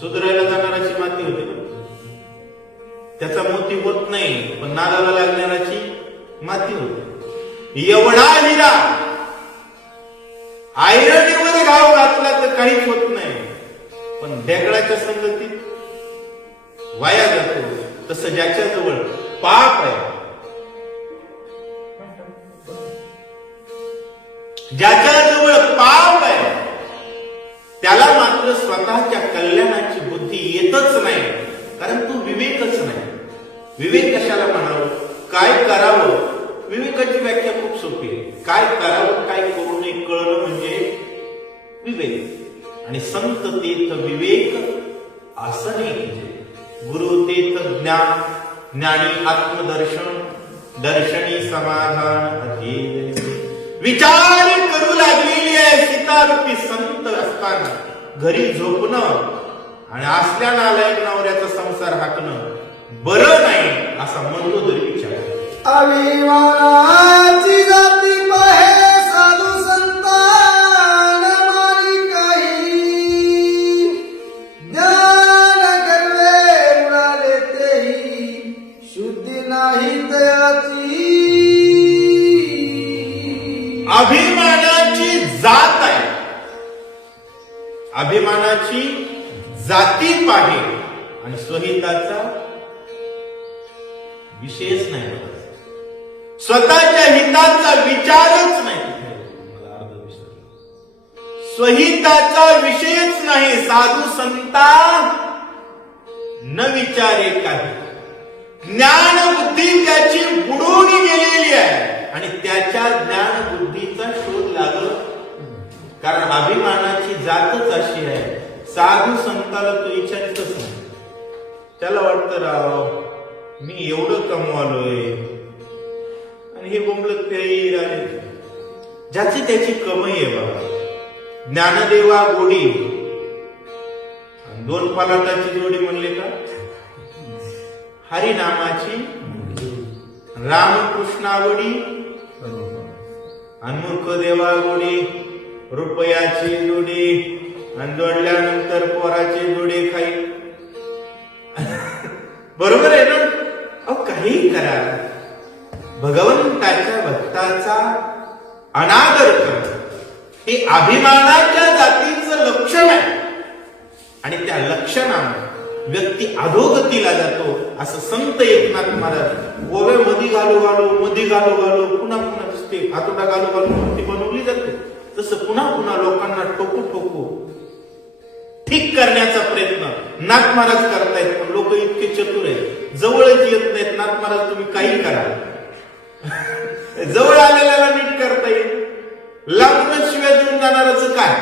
सुधारायला जाणाराची माती होते ना, त्याचा मोती होत नाही पण नादाला लागणाराची माती होते. एवढा हिरा आयरनीमध्ये घाव घातला तर काहीच होत नाही पण दगडाच्या संगतीत वाया जातो. तसं ज्याच्याजवळ पाप आहे, ज्याच्याजवळ पाप आहे त्याला मात्र स्वतःच्या कल्याणाची बुद्धी येतच नाही कारण तो विवेकच नाही. विवेक कशाला म्हणावं? काय करावं? विवेकाची व्याख्या खूप सोपी आहे. काय करावं काय करू नये कळणं म्हणजे विवेक. आणि संत तीर्थ विवेक असं नाही. गुरु तीर्थ ज्ञान, ज्ञानी आत्मदर्शन, दर्शनी समाधान अधीर. विचार करू लागलेली आहे सीतारूपी संत असताना घरी झोपणं आणि असल्या नालायक नवऱ्याचा संसार हाकणं बरं नाही असा मंदोदरी विचार. अभिमानाची जाती पाहे साधू संतान मारी काही. ज्ञान गर्वे उडाले तेही शुद्धी नाही तयाची. अभिमानाची जात आहे, अभिमानाची जातीप आहे आणि स्वहिताचा विषयच नाही बघा. स्वतःच्या हिताचा विचारच नाही. मला अर्ध विसरलो. स्वहिताचा विषयच नाही. साधू संता न विचारे काही. ज्ञान बुद्धी त्याची बुडून गेलेली आहे आणि त्याच्या ज्ञान बुद्धीचा शोध लागत. कारण अभिमानाची जातच अशी आहे. साधू संताला तो विचारितच नाही. त्याला वाटतं राव मी एवढं कमवालोय आणि हे बोंबलत फेरी आले. ज्याची त्याची कमाई आहे बाबा. ज्ञानदेवा गोडी दोन पालाटाची जोडी म्हणले का? हरिनामाची रामकृष्णावडी हनुमुख देवा गोडी रुपयाची जोडी आणि जोडल्यानंतर पोराची जोडी खाई. बरोबर आहे ना? अहो काही करा, भगवंताच्या भक्ताचा अनादर करणं हे अभिमानाच्या जातीचं लक्षण आहे आणि त्या लक्षणाने व्यक्ती अधोगतीला जातो. असं संत एकनाथ महाराज ओव्या मध्ये घालू पुन्हा पुन्हा दिसते. हातोडा घालू मूर्ती बनवली जाते. तसं पुन्हा पुन्हा लोकांना टोकू ठीक करण्याचा प्रयत्न नाथ महाराज करतायत. पण लोक इतके चतुर आहेत, जवळच येत नाहीत. नाथ महाराज तुम्ही काही करा, जवळ आलेल्याला नीट करता येईल, लांबूनच शिवाय देऊन जाणारच काय,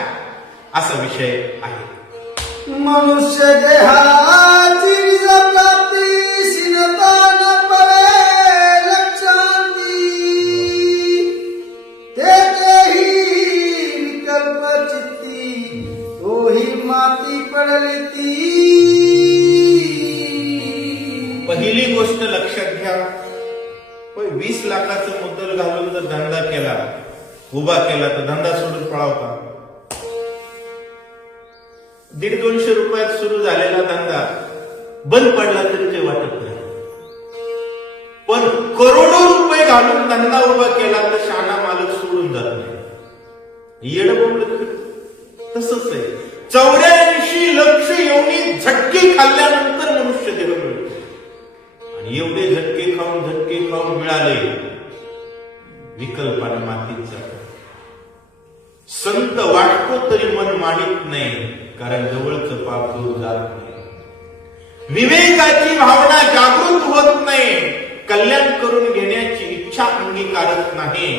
असा विषय आहे. मनुष्य देहाची जपाती सिनता न पवे लक्षांती तेही विकल्प चित्ती तोही माती पडली ती. पहिली गोष्ट लक्षात घ्या, 20 लाखाचं मुद्दल घालून जर धंदा केला, उभा केला तर धंदा सोडून पळावता. 150-200 रुपयात सुरू झालेला धंदा बंद पडला तरी ते वाटत नाही. पण करोडो रुपये घालून धंदा उभा केला तर शहाणा मालक सोडून जात नाही. येडं बोललं तसंच आहे. 84 लक्ष एवढी झटके खाल्ल्यानंतर मनुष्य देह मिळतो आणि एवढे झटके खाऊन मिळाले विकल्पाने मातीत जातो. संत वाटतो तरी मन मानित नाही, कारण जवळचं पाप दूर जात नाही. विवेकाची भावना जागृत होत नाही, कल्याण करून घेण्याची इच्छा अंगीकारत नाही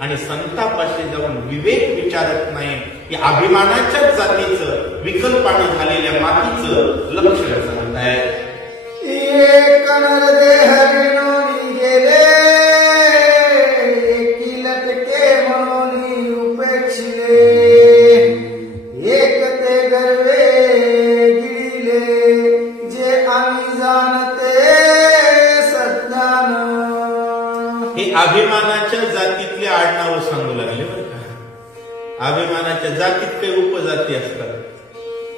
आणि संतापाशी जाऊन विवेक विचारत नाही. या अभिमानाच्या जातीचं विकल्पानं झालेल्या मातीचं लक्षण सांगत आहे. एक नरदेह विणून गेले एकी लटके म्हणून उपेक्षिले एक ते गर्वे गिळले जे आम्ही जाणते सज्ञान. हे अभिमानाच्या जातीतले आडनाव सांगू लागले बरं का. अभिमानाच्या जातीत काही उपजाती असतात.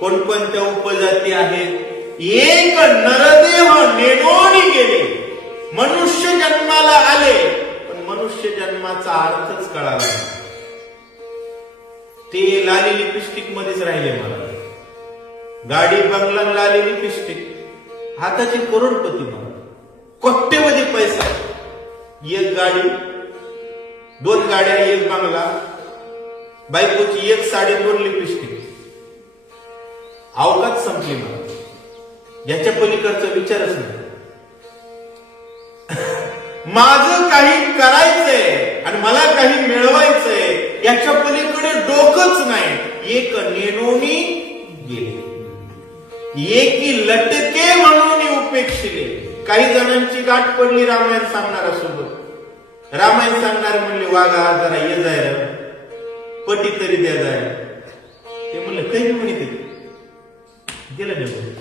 कोणकोणत्या उपजाती आहेत? एक नरदेह नेणून गेले. मनुष्य जन्माला आले पण मनुष्य जन्माचा अर्थच कळाला नाही. ते लाली लिपस्टिक मध्येच राहिले. मला गाडी बंगला लाली लिपस्टिक, हाताची करोडपती, मला कोट्यवधी पैसा, एक गाडी, 2 गाड्या, 1 बंगला, बायकोची 1 साडी, 2 लिपस्टिक. अवकात संपली. मला याच्या पलीकडचा विचारच नाही. माझं काही करायचंय आणि मला काही मिळवायचंय याच्या पलीकडे डोकंच नाही. एक नेणोनी गेले, एकी लटके म्हणून उपेक्षिले. काही जणांची गाठ पडली रामायण सांगणारा सोबत. रामायण सांगणारे म्हणले वागा जरा ये जाय रे, पटी तरी द्या जाय. ते म्हणलं काही म्हणते गेलं नाही.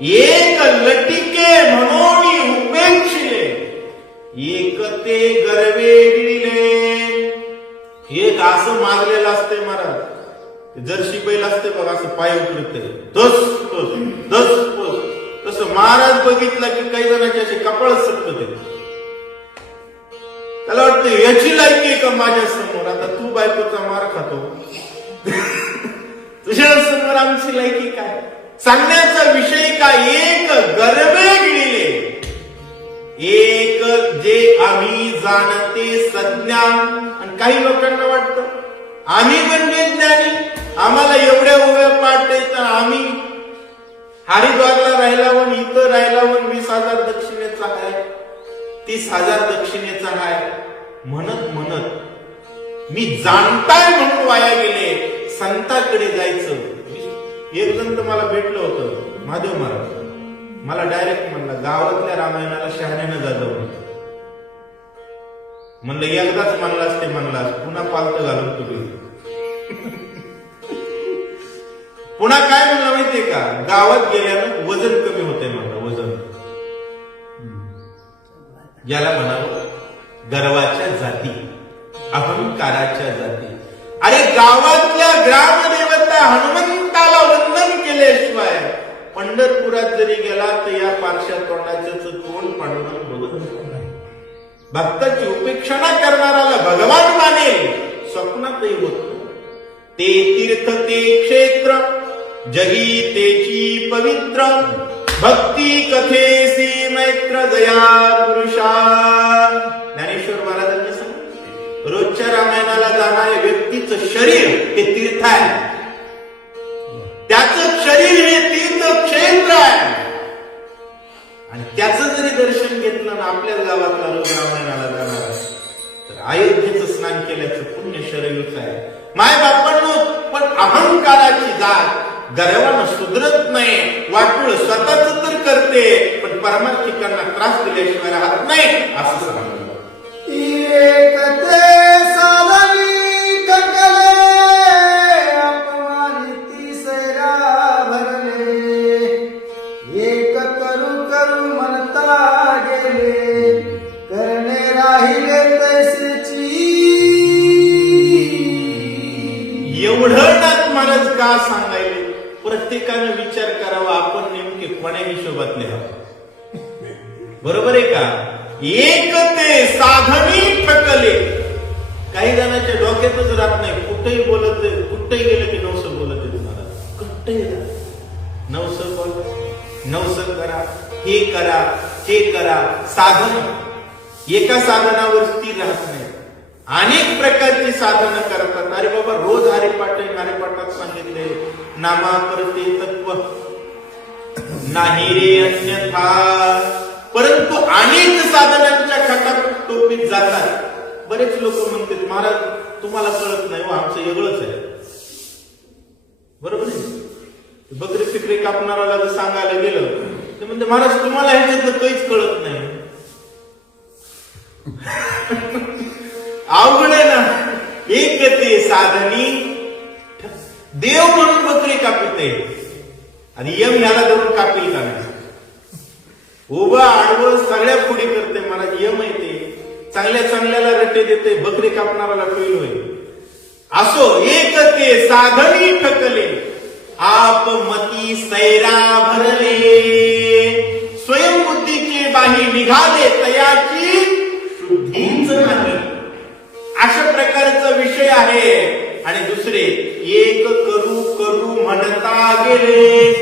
एक लटिके म्हणून उपेक्षिले एक ते गर्वे गिळले. एक असं मागलेलं असते महाराज, जर्शी बैल असते बघ, असं पाय उतरते तसं महाराज बघितलं की काही जणांचे असे कपाळ सटकते. त्याला वाटतं याची लायकी आहे का माझ्या समोर? आता तू बायकोचा मार खातो, तुझ्या समोर आमची लायकी काय? सांगण्याचा विषय काय? एक गरबे गिळले, एक जे आम्ही जाणते सज्ञान. आणि काही लोकांना वाटतं आम्ही म्हणजे ज्ञानी, आम्हाला एवढ्या उभ्या पाठ आहे तर आम्ही हरिद्वारला राहिला वन, इथं राहिला वन, 20,000 दक्षिणेचा आहे, 30,000 दक्षिणेचा आहे म्हणत म्हणत मी जाणताय म्हणून वाया गेले. संतांकडे जायचं. एक जण तर मला भेटलं होतं, महादेव महाराज. मला डायरेक्ट म्हणला गावातल्या रामायणाला शहाण्यानं जाजवलं. म्हणलं एकदाच म्हणलास ते म्हणलास, पुन्हा पालत घालून तुझी. पुन्हा काय म्हणलं माहितीये का? गावात गेल्यानं वजन कमी होते म्हणलं. वजन याला म्हणावं गर्वाच्या जाती, अहंकाराच्या जाती. अरे गावातल्या ग्रामदेवता हनुमंताला वंदन केल्याशिवाय पंढरपुरात जरी गेला तर या पारशा तोंडाचं तोंड पांडुरंग बघत नाही. भक्ताची उपेक्षा करणाराला भगवान मानेल स्वप्नातही होत. ते तीर्थ ते क्षेत्र जगी तेची पवित्र, भक्ती कथेसी मैत्र दया पुरुषा. ज्ञानेश्वर महाराजांनी सांगितलं रोजच्या रामायणाला जाणाऱ्या व्यक्तीचं शरीर हे तीर्थ आहे, त्याचं शरीर हे तीर्थक्षेत्र आहे. आणि त्याचं जरी दर्शन घेतलं ना आपल्याच गावातला रोज रामायणाला जाणार तर अयोध्येचं स्नान केल्याचं पुण्य शरीरच आहे. माय बापांनो, पण अहंकाराची जात गर्वानं सुधरत नाही. वाटूळ स्वतःच तर करते पण परमार्थिकांना त्रास दिल्याशिवाय राहत नाही असं सांगितलं. एवढं नाथ महाराज का सांगायले? प्रत्येकाने विचार करावा आपण नेमके कोण्या हिशोबातले आहोत. बरोबर आहे का? एक ते साधनी ठकले. काही जणांच्या डोक्यातच राहत नाही, कुठेही बोलत, कुठेही गेलं की नवसं बोलत आहे. तुम्हाला कुठेही नवसं बोल, नवसं करा, हे करा, ते करा. साधन एका साधनावर स्थिर राहत नाही, अनेक प्रकारची साधनं करतात. अरे बाबा रोज हरिपाठ आहे, हरिपाठात सांगितले नामा करते तत्व नाही रे अन्यथा. परंतु अनेक साधनांच्या खटाखट टोपीत जातात. बरेच लोक म्हणतात महाराज तुम्हाला कळत नाही, आमचं वेगळंच आहे. बरोबर आहे? बकरी फिकरी कापणाऱ्याला जर सांगायला गेलं ते म्हणते महाराज तुम्हाला ह्याच्यातलं काहीच कळत नाही. अवघड आहे ना. एक ते साधनी देव म्हणून बकरी कापिते आणि यम ह्याला धरून कापील का नाही? उभं आडवं सगळ्या पुढे करते महाराज. यम येते चांगल्या चांगल्याला रट्टे देते, बकरी कापणाऱ्याला फेल होईल. असो एक ते साधनी ठकले, आप मती सैरा भरले, स्वयंबुद्धीचे बाही निघाले तयाची शुद्धीच नाही. अशा प्रकारचा विषय आहे. आणि दुसरे एक करू करू म्हणता गेले.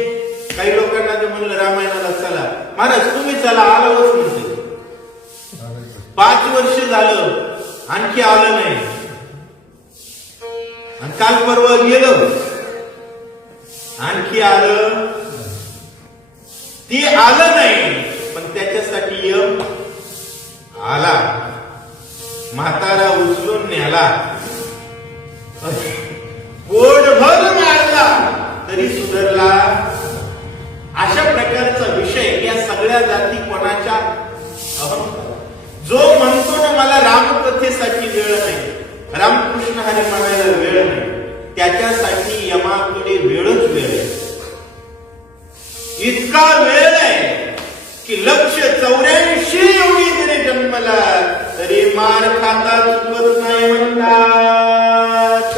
काही लोकांना ते म्हणलं रामायणाला चला, महाराज तुम्ही चला, आलोच म्हणते. 5 वर्ष झालं आणखी आलं नाही. आणि काल परवा गेलं आणखी आलं, ते आलं नाही. पण त्याच्यासाठी यम आला, म्हातारा उचलून न्याला, पोटभर मारला तरी सुधारला. अशा प्रकारचा विषय या सगळ्या जाती कोणाच्या अहंकार. जो म्हणतो ना मला रामकथेसाठी वेळ नाही, रामकृष्ण हरी म्हणायला वेळ नाही, त्याच्यासाठी यमाकडे वेळच वेळ आहे. इतका वेळ आहे की 184 एवढी जरी जन्मला तरी मार खाता चुकत नाही म्हणतात.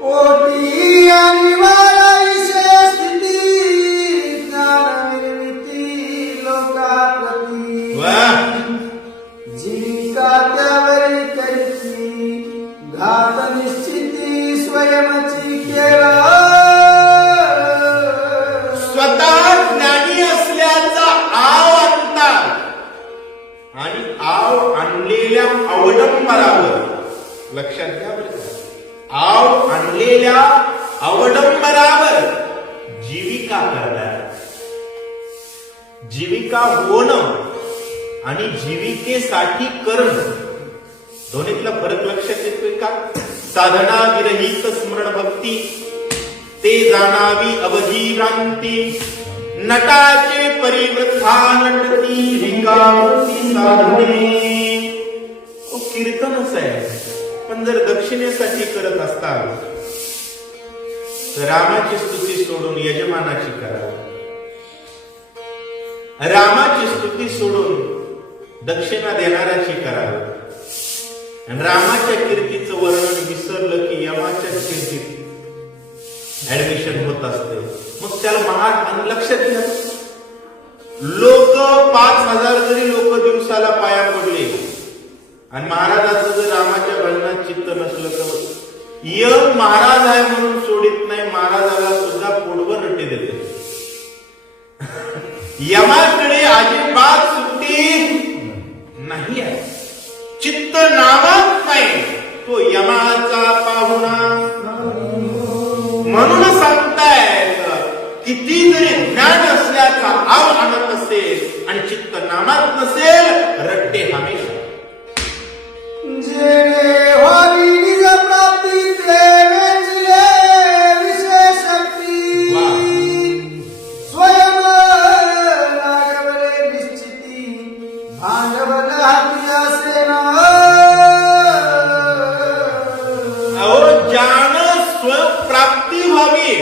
पोटी आणि मायाविषय स्थिती ज्ञान निर्मिती लोकाप्रती वा जीविका त्यावर घात निश्चिती स्वयंची केला स्वतः ज्ञानी असल्याचा आव आणतात आणि आव आणलेल्या अवडंबरावर लक्षात घ्या बरं का, आव आणलेल्या अवडंबरावर जीविका करतात. जीविका होणं आणि जीविकेसाठी करणं दोन्हीतला फरक लक्षात येतोय का? साधना विरहित स्मरण भक्ती ते जाणावी अवधी भ्रांती नटाचे परिवृथा नटती रिकामती साधने. कीर्तनच आहे, पण जर दक्षिणेसाठी करत असताल तर रामाची स्तुती सोडून यजमानाची करा, रामाची स्तुती सोडून दक्षिणा देणाऱ्याची करा. आणि रामाच्या कीर्तीचं वर्णन विसरलं की यमाच्या कीर्तीत ऍडमिशन होत असते. मग त्याला महान लक्षात घ्या, लोक 5,000 जरी लोक दिवसाला पाया पडले आणि महाराजाचं जर रामाच्या भजनात चित्त नसलं तर यम महाराज आहे म्हणून सोडित नाही, महाराजाला सुद्धा पोटभर रट्टे देते. यमाकडे अजिबात सुट्टी नाही आहे. चित्त नामात नाही, तो यमाचा पाहुणा. म्हणून सांगतायत किती जरी ज्ञान असल्याचा आव आणत असेल आणि चित्त नामात नसेल रट्टे हमेशा. जेणे व्हावी निज प्राप्ती प्रेमेचिले विशेषती स्वयं लागवले निश्चिती भांडवल हाती असेना. अहो ज्ञान स्वप्राप्ती व्हावी,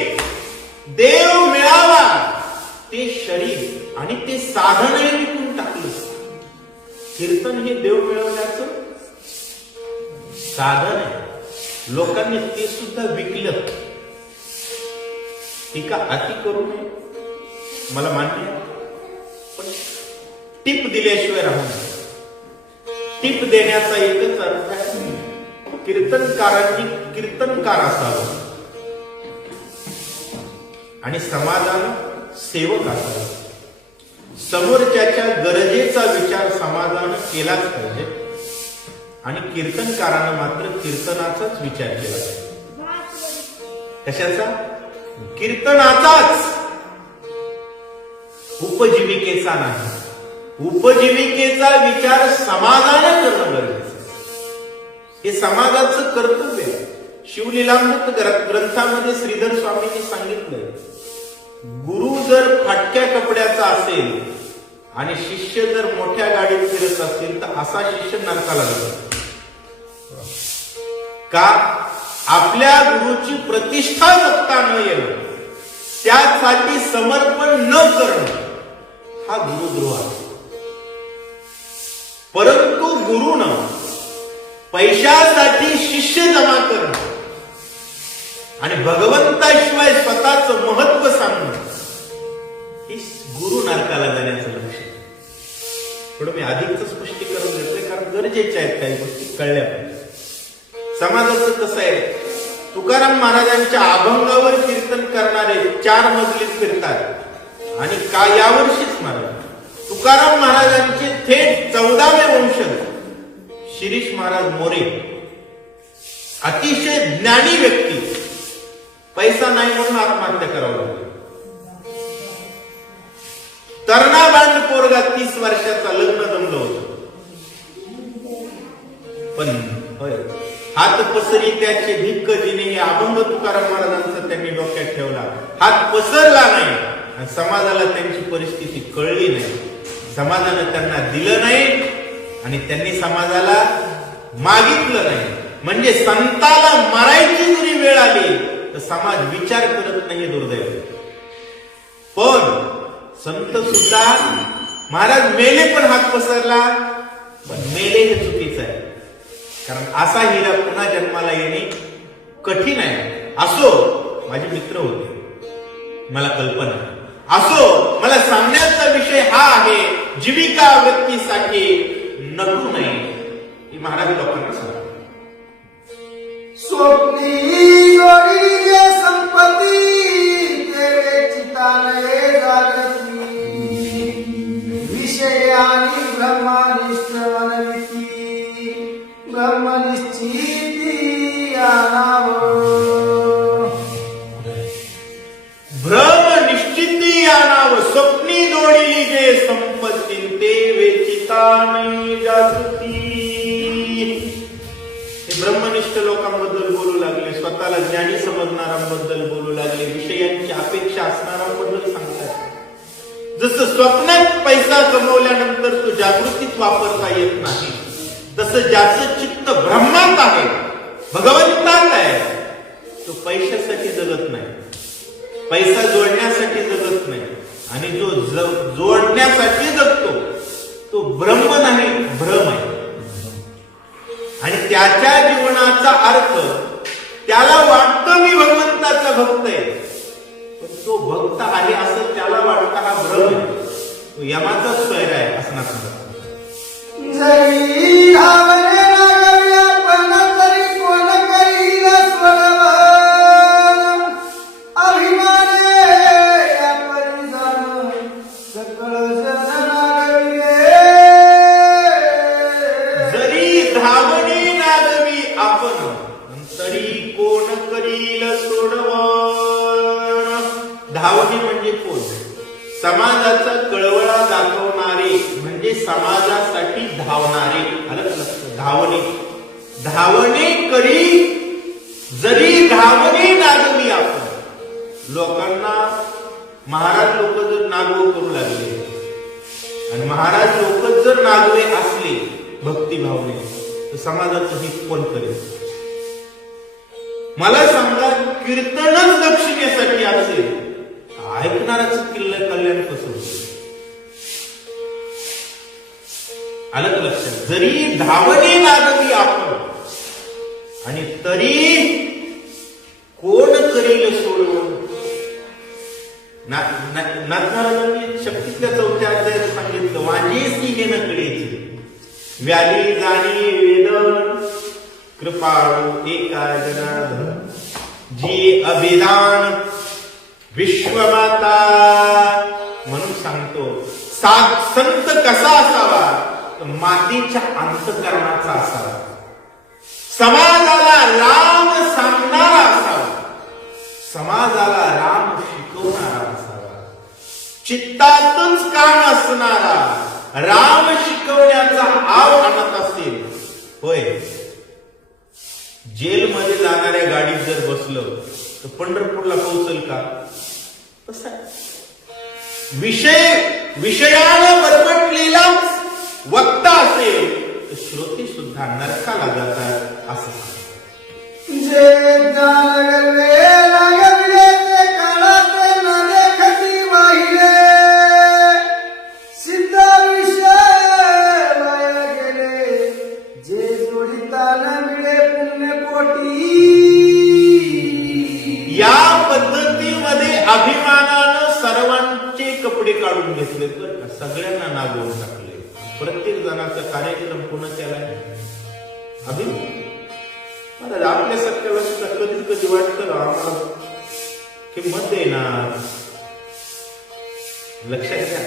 देव मिळावा, ते शरीर आणि ते साधनही विकून टाकलं. कीर्तन हे देव मिळवण्याचं साधन आहे. लोकांनी ते सुद्धा विकलं. टीका अति करू नये, मला मान्य आहे, पण टिप दिल्याशिवाय राहू नये. टिप देण्याचा एकच अर्थ आहे, कीर्तनकारांनी कीर्तनकार असावं आणि समाजाला सेवक असावं. समोरच्याच्या गरजेचा विचार समाजानं केलाच पाहिजे आणि कीर्तनकारानं मात्र कीर्तनाचाच विचार केला पाहिजे. कशाचा? कीर्तनाचाच, उपजीविकेचा नाही. उपजीविकेचा विचार समाजाने करणं गरजेचं, हे समाजाचं कर्तव्य आहे. शिवलीलामृत ग्रंथामध्ये श्रीधर स्वामींनी सांगितलंय, गुरु जर फाटक्या कपड्याचा असेल आणि शिष्य जर मोठ्या गाडीत फिरत असेल तर असा शिष्य नरकाला जातो. का? आपल्या गुरुची प्रतिष्ठा जपता न येणं, त्यासाठी समर्पण न करणं हा गुरुद्रोह आहे. परंतु गुरुनं पैशासाठी शिष्य जमा करणं आणि भगवंताशिवाय स्वतःचं महत्व सांगणं ही गुरु नरकाला जाण्याचं लक्ष. थोडं मी अधिकच स्पष्टीकरण देतोय कारण गरजेच्या आहेत काही गोष्टी कळल्या पाहिजे. समाजाचं कसं आहे, तुकाराम महाराजांच्या अभंगावर कीर्तन करणारे 4 मजलीत फिरतात आणि का यावर्षीच महाराज तुकाराम महाराजांचे थेट 14वे वंशज शिरीष महाराज मोरे, अतिशय ज्ञानी व्यक्ती, पैसा नाही म्हणून आत्महत्या करावं लागली. तरणा पोरगा 30 वर्षाचा, लग्न जमलं होतं, पण होय हात पसरी त्याचे धिक्क जिने हे अभंग तुकाराम महाराजांचा त्यांनी डोक्यात ठेवला. हात पसरला नाही आणि समाजाला त्यांची परिस्थिती कळली नाही, समाजानं त्यांना दिलं नाही आणि त्यांनी समाजाला मागितलं नाही. म्हणजे संताला मारायची जरी वेळ आली तर समाज विचार करत नाही, दुर्दैव. पण संत सुद्धा महाराज मेले पण हात पसरला, पण मेले हे चुकीचं आहे. कारण असा हिरा पुन्हा जन्माला येणे कठीण आहे. असो, माझे मित्र होते, मला कल्पना असो, मला सांगण्याचा विषय हा आहे, जीविका व्यक्तीसाठी नटू नये, ही महाराज लोकांना सांगतात. स्वप्नी जोडी संपत्ती तेरे चिताने जागती विषय आणि ब्रह्मनिष्ठ मनविती ब्रह्मनिश्चिती आणावं भ्रम निश्चिती आणावं स्वप्नी जोडीली जे संपत्ती ते वेचिता नाही जागती. हे ब्रह्मनिष्ठ लोकांबद्दल बोलू लागले, स्वतःला ज्ञानी समजणाऱ्यांबद्दल बोलू लागले, विषयांची अपेक्षा असणाऱ्यांबद्दल सांगतात. जसं स्वप्नात पैसा कमवल्यानंतर तो जागृतीत वापरता येत नाही, तसं ज्याचं चित्त ब्रह्मात आहे, भगवंतात आहे, तो पैशासाठी जगत नाही, पैसा जोडण्यासाठी जगत नाही. आणि जो जोडण्यासाठी जगतो तो ब्रह्म नाही, भ्रम आहे. आणि त्याच्या जीवनाचा अर्थ त्याला वाटतं मी भगवंताचा भक्त आहे, पण तो भक्त आहे असं त्याला वाटतं हा भ्रम आहे, तो यमाचा स्वैर आहे असं नसतं. जरी धावले लागल्या पण तरी कोण करील स्वडवा अभिमाने या परिजान सकळ जन लागले. जरी धावणे नागवी आपण तरी कोण करील सोडवण. धावणे म्हणजे कोण? समाजाचा कळवळा दाखवणारे म्हणजे समाजासाठी धावणारे. धावणे धावणे करी जरी धावणे नागवी आपण. लोकांना महाराज लोक जर नागव करू लागले आणि महाराज लोक जर नागवे असले भक्तिभावने तर समाजाचं हित कोण करेल? मला समजा कीर्तनच दक्षिणेसाठी असेल, ऐकणाराच कल्याण कसं होईल? आलं का लक्षात? जरी धावणे नागवी आपण आणि तरी कोण करेल सोडवून. नाथमहाराजांनी शक्तीतल्या 4थ्या अध्यायात सांगितलं, माझेसी हे नकळेची व्याली जाणी वेदन कृपाळू एका जनार्दन जी अभिदान विश्वमाता. म्हणून सांगतो संत कसा असावा? मातीच्या अंतःकरणाचा असावा, समाजाला राम सांगणारा असावा, समाजाला राम शिकवणारा असावा, चित्तातच काम असणारा, राम शिकवण्याचा आव आणत असेल. होय, जेलमध्ये जाणाऱ्या गाडीत जर बसलं तर पंढरपूरला पोहोचल का? तसा विषयानं बरबटलेला वक्ता असेल तर श्रोते सुद्धा नरकाला जातात असं सांगतात. जे जाणवे लागले ते काळात न देखती वाहिले सिद्ध विषय वाया गेले जे जोडिताना मिळे पुण्यकोटी. या पद्धतीमध्ये अभिमानानं सर्वांचे कपडे काढून घेतले तर सगळ्यांना नागवून टाकले. प्रत्येक जणाचा कार्यक्रम पुन्हा केलाय अभिमान. आपल्यासारख्याला सुद्धा कधी कधी वाटतं आम्हाला किंमत देणार. लक्षात घ्या,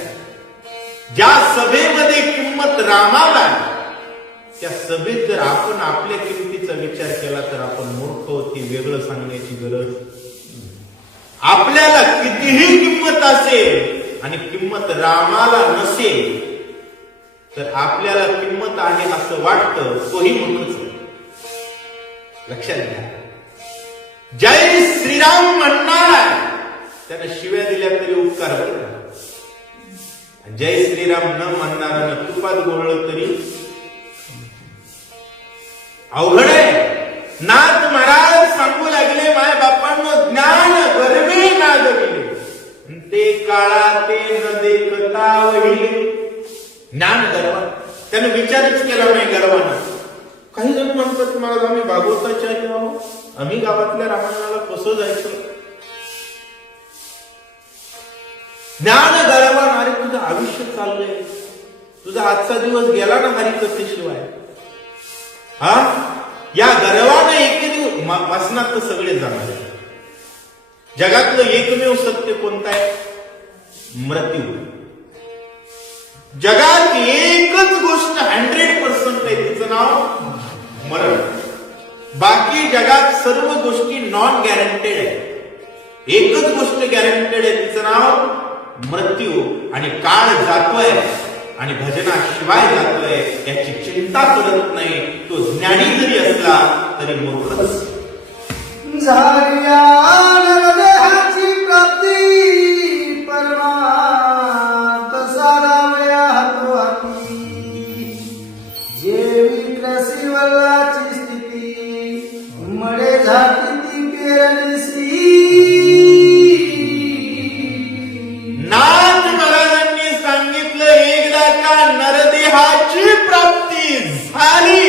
ज्या सभेमध्ये किंमत रामाला त्या सभेत जर आपण आपल्या किमतीचा विचार केला तर आपण मूर्ख होती. वेगळं सांगण्याची गरज. आपल्याला कितीही किंमत असेल आणि किंमत रामाला नसेल तर आपल्याला किंमत आहे असं वाटतं, तोही मूर्खच. लक्षात घ्या, जय श्रीराम म्हणणारा त्यानं शिव्या दिल्या तरी उपकार बरं, जय श्रीराम न म्हणणाऱ्यानं तुपात गोळलं तरी अवघड आहे. नाथ महाराज सांगू लागले, माय बापांनो ज्ञान गर्वे नागविले ते काळा ते न देखता वहिले. ज्ञान गर्वा त्याने विचारच केला नाही गर्वानं. काही जण म्हणतात मला आम्ही भागवताचार्य आहोत, आम्ही गावातल्या रामायणाला कसं जायचं? ज्ञान गर्वान, अरे तुझं आयुष्य चाललंय, तुझा आजचा दिवस गेला ना हरिकथेशिवाय. हा, या गर्वानं एके दिवस मसनात तर सगळे जाणार आहे. जगातलं एकमेव सत्य कोणतं आहे? मृत्यू. जगात एकच गोष्ट 100% आहे, तिचं नाव मरण. बाकी जगात सर्व गोष्टी नॉन गॅरंटेड आहे. एकच गोष्ट गॅरंटेड आहे, तिचं नाव मृत्यू. आणि काळ जातोय आणि भजनाशिवाय जातोय याची चिंता करत नाही. तो ज्ञानी जरी असला तरी मूर्खच. झाल्या नरदेहाची प्राप्ती परमार्थ सारावया हातोहाती. जे विकलसी वल्लाची स्थिती मळे झाटी ती पेरलीसी. नाथ महाराजांनी सांगितलं, एकदा का नरदेहाची प्राप्ती झाली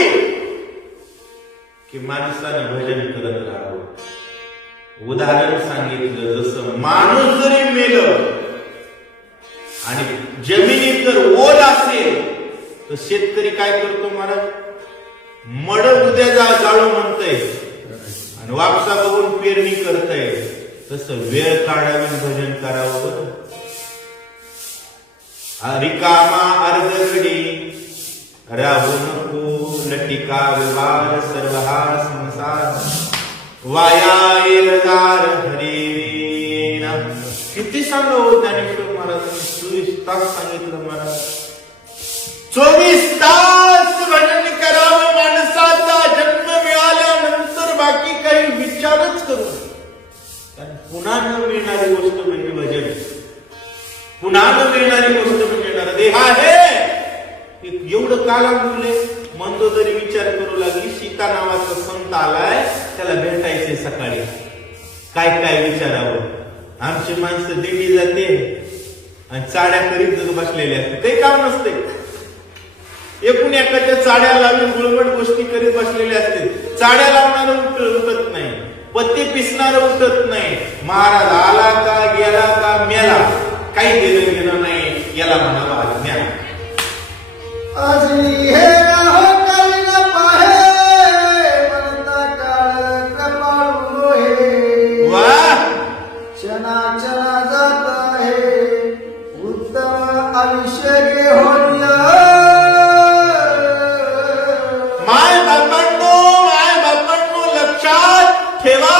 की माणसाने भजन करत राहावं. उदाहरण सांगितलं, जसं माणूस जरी मेलं आणि जमिनीत जर ओल असेल तर शेतकरी काय करतो महाराज? मड उद्या जाळू म्हणतय आणि वापसा बघून पेरणी करतय. तसं वेळ काढावी, भजन करावं. रिकामा अर्धघडी राहू नको, लटिका व्यवहार सर्व हा संसार वाया येलदार हरिना. किती सांगावं ज्ञानेश्वर महाराजांनी? 24 तास सांगितलं महाराज. 24 तास भजन करावं माणसाचा. जन्म मिळाल्यानंतर बाकी काही विचारच करू. कारण पुन्हा न मिळणारी गोष्ट म्हणजे भजन. पुन्हा न मिळणारी गोष्ट म्हणजे नरदेह आहे. एवढं काला बोलले मंदोदरी विचार करू लागली. सीता नावाचा संत आलाय, त्याला भेटायचंय सकाळी. काय काय विचारावं? आमची माणसं दिंडी जाते आणि चाड्या करीत बसलेले असते. ते काम नसते. एकूण एकाच्या चाड्या लावून गुळमट गोष्टी करीत बसलेले असते. चाड्या लावणारं उठत नाही, पत्ते पिसणारं उठत नाही. महाराज आला का गेला का मेला काही देणं घेणं नाही. याला म्हणावं अज्ञान. आजही हे गाव कालीला पाहे बनता काळ कपाळू रोहे. वा, क्षणा क्षणा जात आहे उत्तम आयुष्य घे होण्या. माय बापांनो लक्षात ठेवा.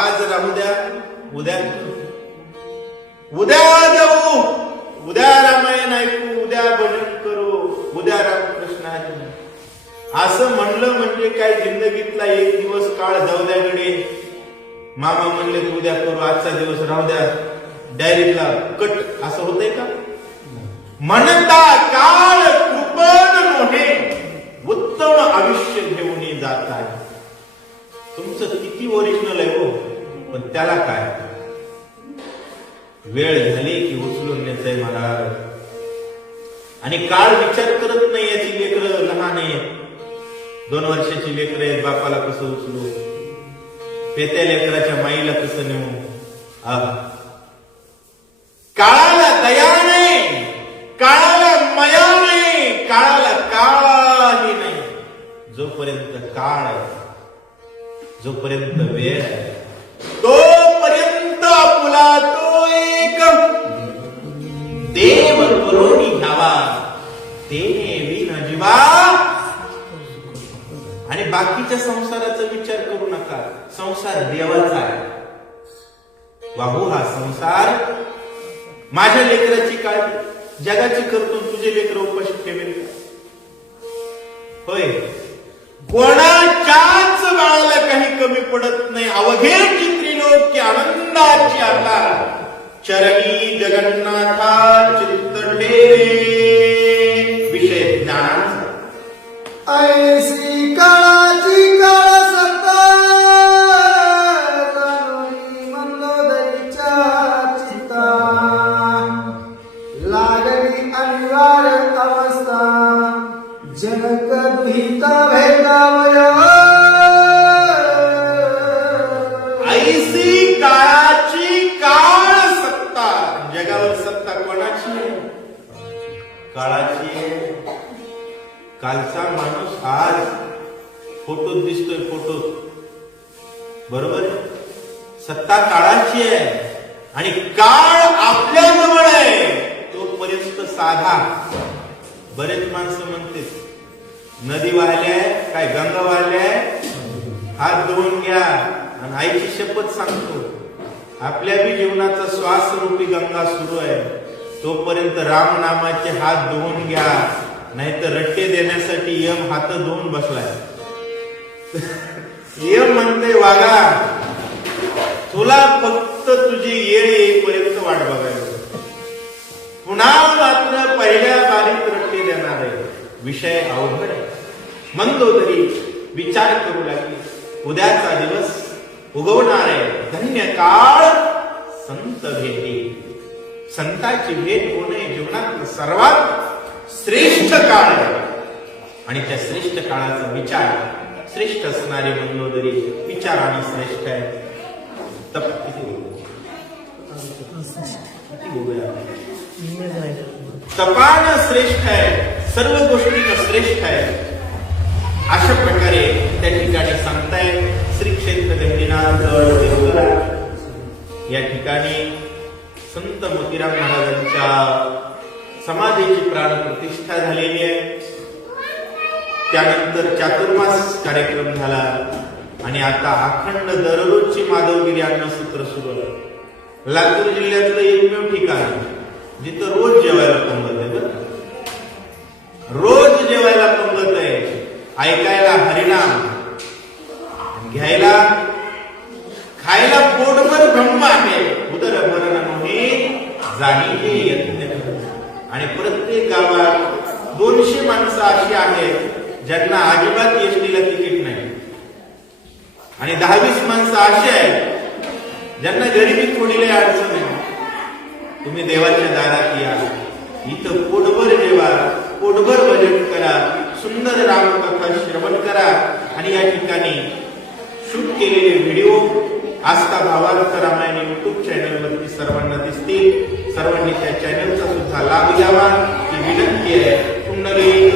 आज राहू द्या, उद्या जाऊ, उद्या रामायण ऐकू, उद्या भजन करू, उद्या रामकृष्ण हरी. असं म्हणलं म्हणजे काय जिंदगीतला एक दिवस काळ जाऊ द्या गडे. मामा म्हणले उद्या करू, आजचा दिवस राहू द्या, डायरीला कट, असं होतंय का? म्हणता काळ कृपण नव्हे, उत्तम आयुष्य घेऊन जात आहे. तुमचं किती ओरिजिनल आहे हो, पण त्याला काय? वेळ झाली की उचलून नेतय महाराज. आणि काळ विचार करत नाही. याची लेकरं लहान आहेत, 2 वर्षाची लेकरं आहेत. बापाला कसं उचलू, पेत्या लेकराच्या माईला कसं नेऊ? काळाला दया नाही, काळाला मया नाही, काळाला काही नाही. जोपर्यंत काळ आहे, जोपर्यंत वेळ आहे, तोपर्यंत आपला तो एक देव करोनी घ्यावा, तेने विन जीवा. आणि बाकीच्या संसाराचा विचार करू नका. संसार देवाचा आहे. वाहू हा संसार. माझ्या लेकराची काळजी जगाची करतो, तुझे लेकर उपाशी ठेवेल का? होय, कोणाच्याच बाळाला काही कमी पडत नाही. अवघे त्रिलोक्य आनंदाची आता चरणी जगन्नाथा चित्त ठेवे. विषय ज्ञानाचा. ऐसी काळाची काळ सत्ता जाणोनी मंदोदरीच्या चित्ता. लागली अनिवार्य अवस्था जनक दुहिता भेटावया. ऐसी काळाची काळ सत्ता. जगावर सत्ता कोणाची आहे? काळाची आहे. कालचा माणूस आज फोटोत दिसतोय, फोटोत बरोबर आहे? सत्ता काळाची आहे आणि काळ आपल्या जवळ आहे तोपर्यंत साधा. बरेच माणसं म्हणते नदी वाहल्या काय गंगा वाहल्या, हात धुवून घ्या. आणि आईची शपथ सांगतो आपल्या बी जीवनाचा श्वास रूपी गंगा सुरू आहे तोपर्यंत राम नामाचे हात धुवून घ्या, नाहीतर रट्टे देण्यासाठी यम हात धुवून बसलाय. यम म्हणते वागा, तुला फक्त तुझी येळ येईपर्यंत वाट बघायला. पुन्हा मात्र पहिल्या बारीत रट्टे देणार आहे. विषय अवघड आहे. मंदोदरी विचार करू लागली. उद्याचा दिवस उगवणार आहे. धन्य काळ संत भेटी. संताची भेट होणे जीवनात सर्वात श्रेष्ठ काळ आहे. आणि त्या श्रेष्ठ काळाचा विचार श्रेष्ठ असणारी मंदोदरी विचाराने श्रेष्ठ आहे. तप किती तपान श्रेष्ठ आहे. सर्व गोष्टीनं श्रेष्ठ आहे. अशा प्रकारे त्या ठिकाणी सांगतायत. श्री क्षेत्र गंगीनाथ देवघर या ठिकाणी संत मोतीराम महाराजांच्या समाधीची प्राण प्रतिष्ठा झालेली आहे. त्यानंतर चातुर्मास कार्यक्रम झाला आणि आता अखंड दररोजची माधवगिरी अन्नसूत्र सुरू आहे. लातूर जिल्ह्यातलं एकमेव ठिकाण जिथं रोज जेवायला पंगत आहे. रोज जेवायला पंगत आहे. ऐकायला हरिनाम, घ्यायला खायला पोटभर ब्रह्म आहे. उदरभरण नोहे जाणीजे यज्ञ. आणि प्रत्येक गावात 200 माणसं अशी आहेत ज्यांना अजिबात एसटीला तिकीट नाही. आणि 10-20 माणसं अशी आहेत ज्यांना गरिबी थोडी अडचण आहे. तुम्ही देवाच्या दारात या, इथं पोटभर जेवा, पोटभर भजन करा, सुंदर रामकथा श्रवण करा. आणि या ठिकाणी शूट केलेले व्हिडिओ आस्था भावार्थ रामायण युट्यूब चॅनलवरती सर्वांना दिसतील. सर्वांनी त्या चॅनलचा सुद्धा लाभ घ्यावा ही विनंती आहे. पुंडलिक